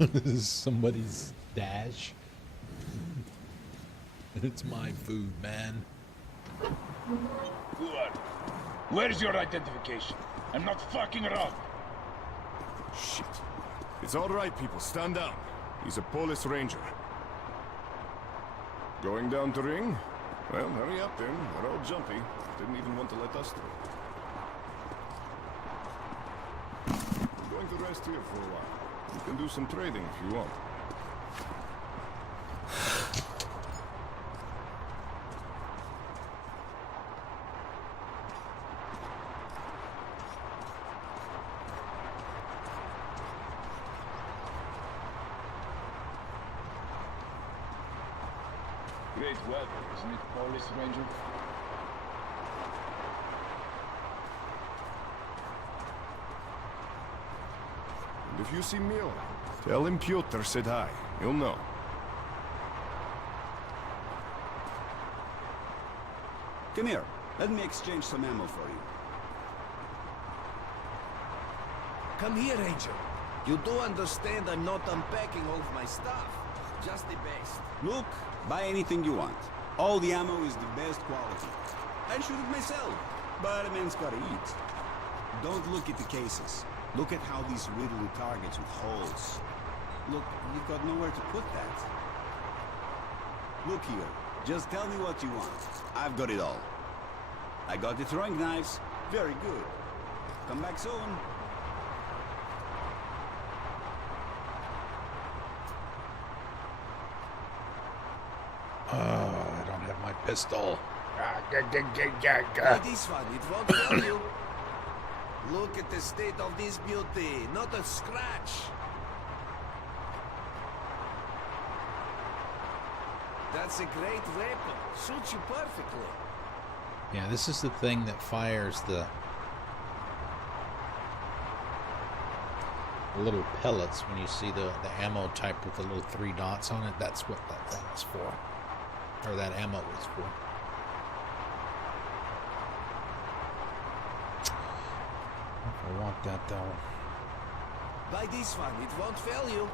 This is somebody's dash. It's my food, man. Who are you? Where's your identification? I'm not fucking around. Shit. It's all right, people. Stand down. He's a police ranger. Going down to ring? Well, hurry up then. They're all jumpy. Didn't even want to let us through. I'm going to rest here for a while. You can do some trading if you want. Great weather, isn't it, Police Ranger? And if you see Mila, tell him Piotr said hi. He'll know. Come here. Let me exchange some ammo for you. Come here, Ranger. You do understand I'm not unpacking all of my stuff. Just the best. Look, buy anything you want. All the ammo is the best quality. I shoot it myself, but a man's gotta eat. Don't look at the cases. Look at how these riddle the targets with holes. Look, you've got nowhere to put that. Look here, just tell me what you want. I've got it all. I got the throwing knives. Very good. Come back soon. I don't have my pistol. Hey, this one, it won't tell you. Look at the state of this beauty. Not a scratch. That's a great weapon. Suits you perfectly. Yeah, this is the thing that fires the little pellets when you see the ammo type with the little 3 dots on it. That's what that thing is for. Or that ammo is for. I want that though. Buy this one, it won't fail you.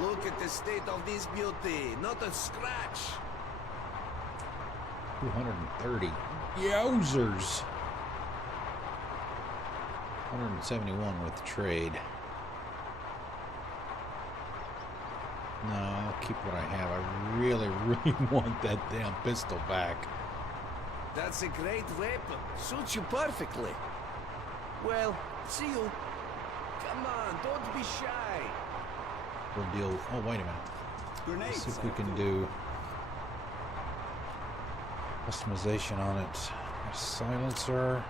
Look at the state of this beauty. Not a scratch. 230. Yowzers. 171 with the trade. No, I'll keep what I have. I really, really want that damn pistol back. That's a great weapon. Suits you perfectly. Well, see you. Come on, don't be shy. We'll deal. Oh, wait a minute. Grenades. Let's see if we can do customization on it. A silencer.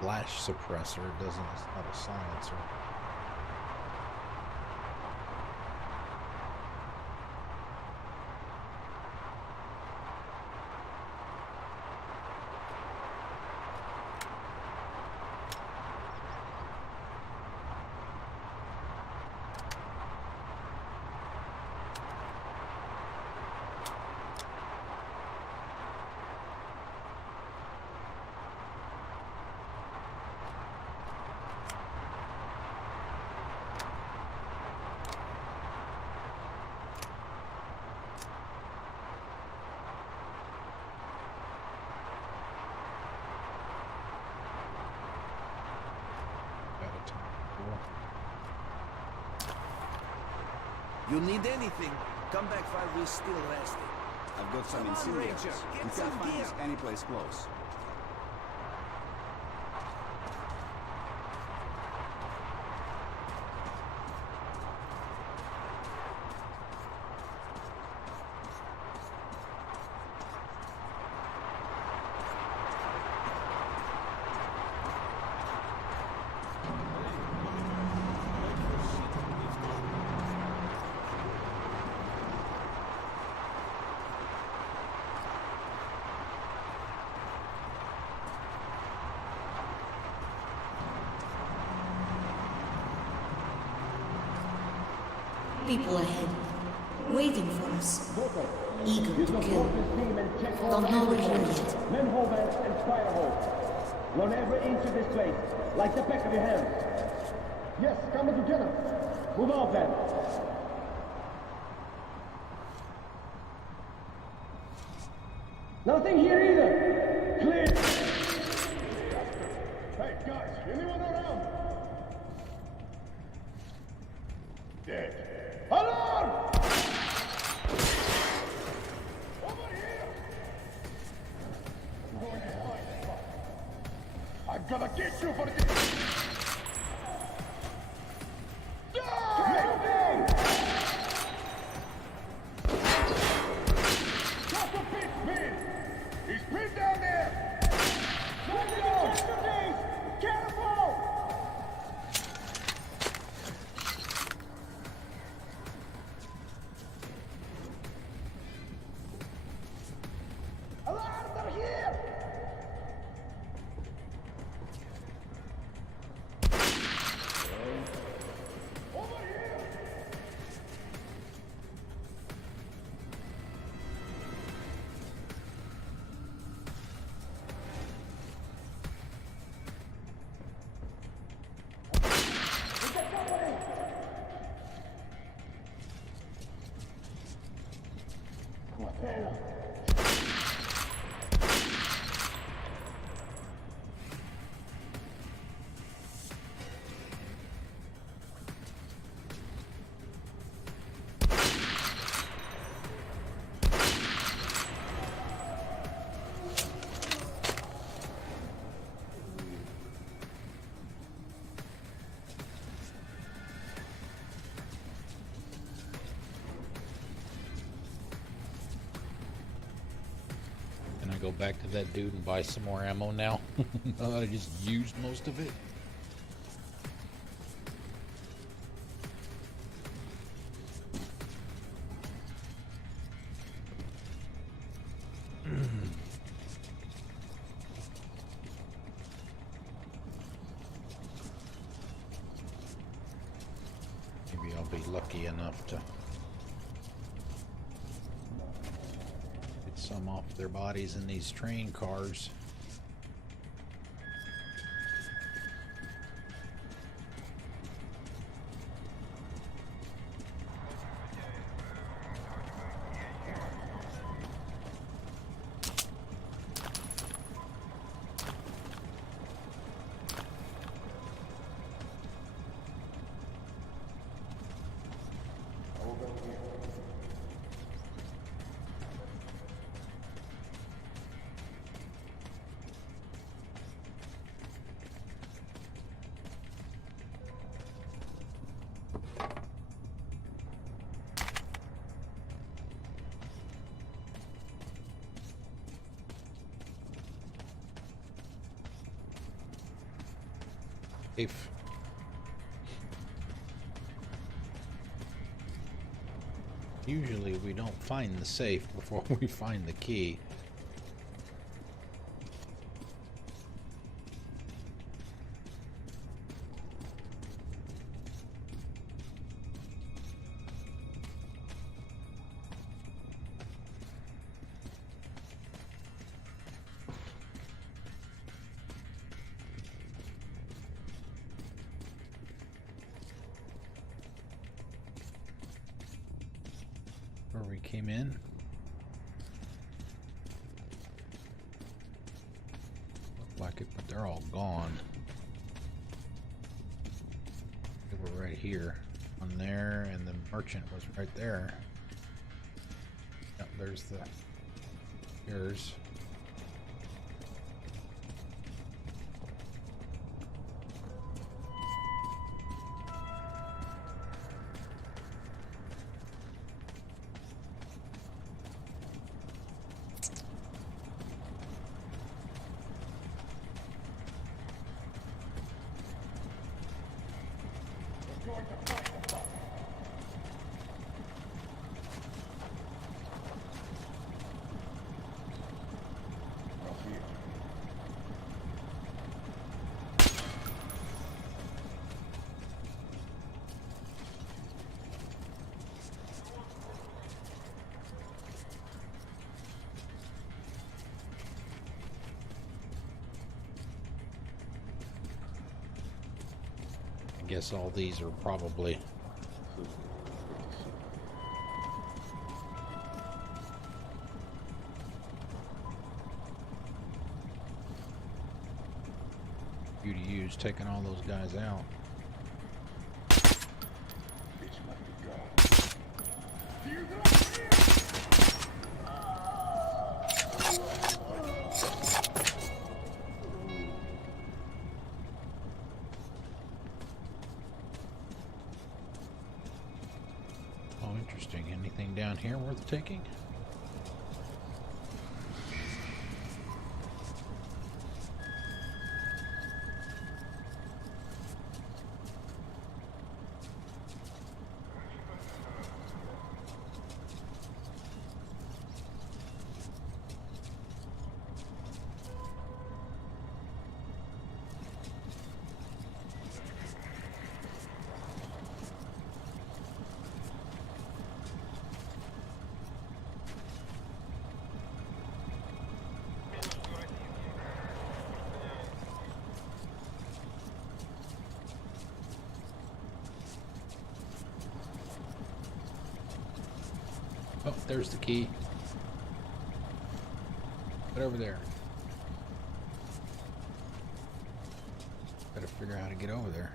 Flash suppressor. It doesn't. It's not a silencer. You need anything, come back while we're still resting. I've got some Come on, incendiaries. Ranger, You get some can't find gear. us any place close. People ahead, waiting for us. eager to kill. Don't know we're here yet. Men hold and fire hold. Learn every inch of this place, like the back of your hand. Yes, come together. Move out then. Nothing here either. Clear. Hey, guys, anyone around? Dead. Alarm! Over here! I'm going to find the spot. I'm gonna get you for this! Just a bit, man! He's pinned down there! Careful! Alarm! They're here! Over here! What the hell? Can I go back to that dude and buy some more ammo now? I just used most of it. Maybe I'll be lucky enough to get some off their bodies in these train cars. If usually we don't find the safe before we find the key. Where we came in. Looked like it, but they're all gone. They were right here. One there, and the merchant was right there. Yep, there's the yours. guess all these are probably you to use, taking all those guys out. Oh, interesting. Anything down here worth taking? Oh, there's the key. Right over there. Better figure out how to get over there.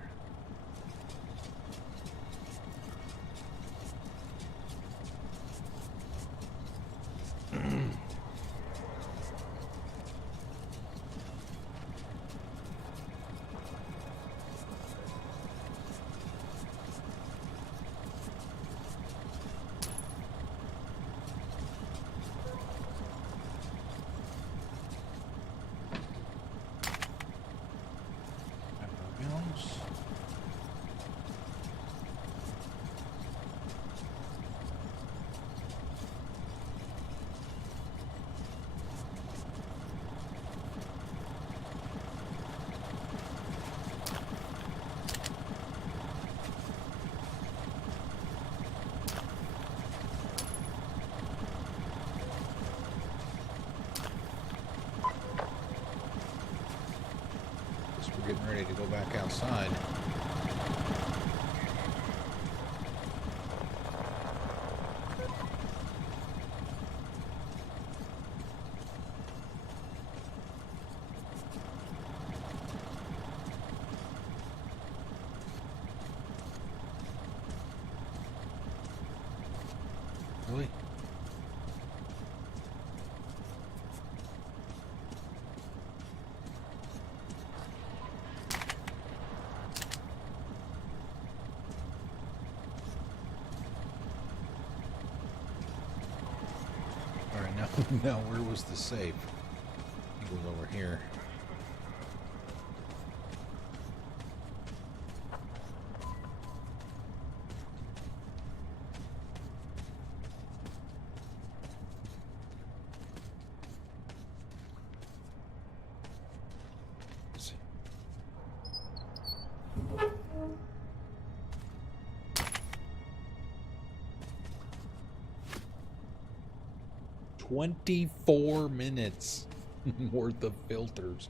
We're getting ready to go back outside. Really? Now, where was the safe? It goes over here. Let's see. 24 minutes worth of filters.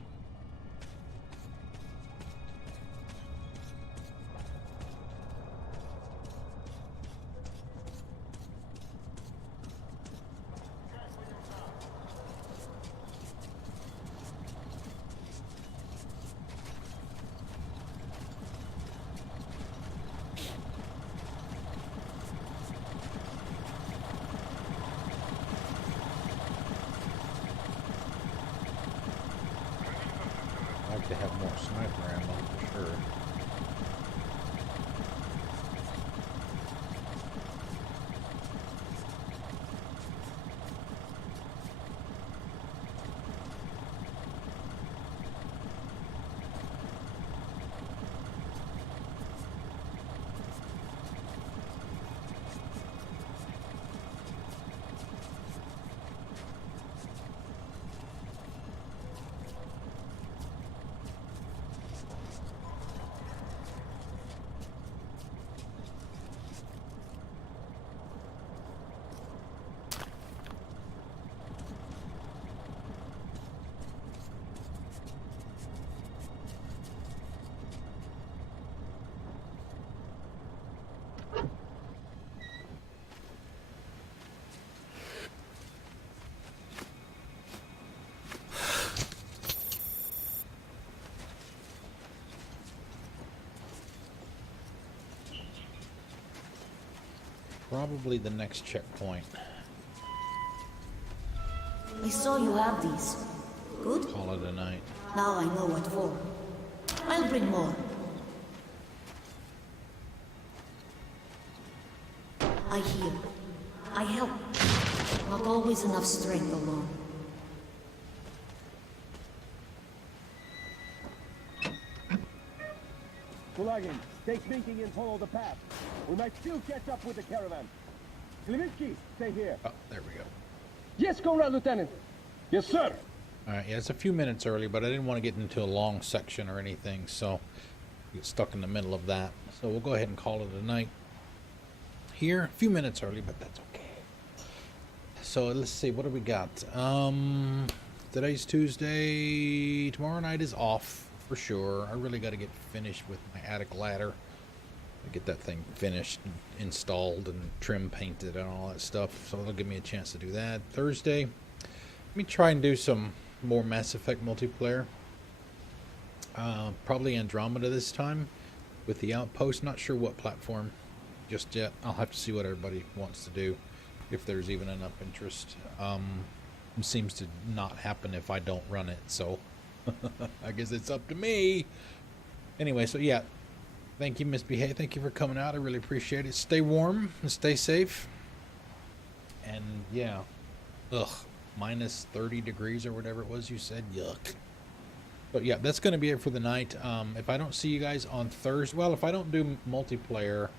To have more sniper ammo for sure. probably the next checkpoint. I saw you have these. Good? Call it a night. Now I know what for. I'll bring more. I heal. I help. Not always enough strength alone. Kulagin, stay sneaking and follow the path. We might still catch up with the caravan. Slivinsky, stay here. Oh, there we go. Yes, Comrade Lieutenant. Yes, sir. Alright, yeah, it's a few minutes early, but I didn't want to get into a long section or anything, so get stuck in the middle of that. So we'll go ahead and call it a night here. A few minutes early, but that's okay. So let's see, what do we got? Today's Tuesday. Tomorrow night is off for sure. I really got to get finished with my attic ladder. Get that thing finished and installed and trim painted and all that stuff. So it'll give me a chance to do that. Thursday, let me try and do some more Mass Effect multiplayer. Probably Andromeda this time with the Outpost. Not sure what platform just yet. I'll have to see what everybody wants to do, if there's even enough interest. It seems to not happen if I don't run it, so I guess it's up to me. Anyway, so yeah. Thank you, Miss Behave. Thank you for coming out. I really appreciate it. Stay warm and stay safe. And yeah, minus 30 degrees or whatever it was you said. Yuck. But yeah, that's going to be it for the night. If I don't see you guys on Thursday, well, if I don't do multiplayer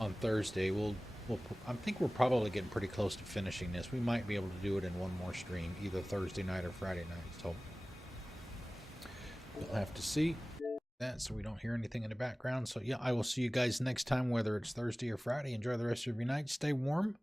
on Thursday, I think we're probably getting pretty close to finishing this. We might be able to do it in one more stream, either Thursday night or Friday night. So we'll have to see that, so we don't hear anything in the background. So yeah, I will see you guys next time, whether it's Thursday or Friday. Enjoy the rest of your night. Stay warm,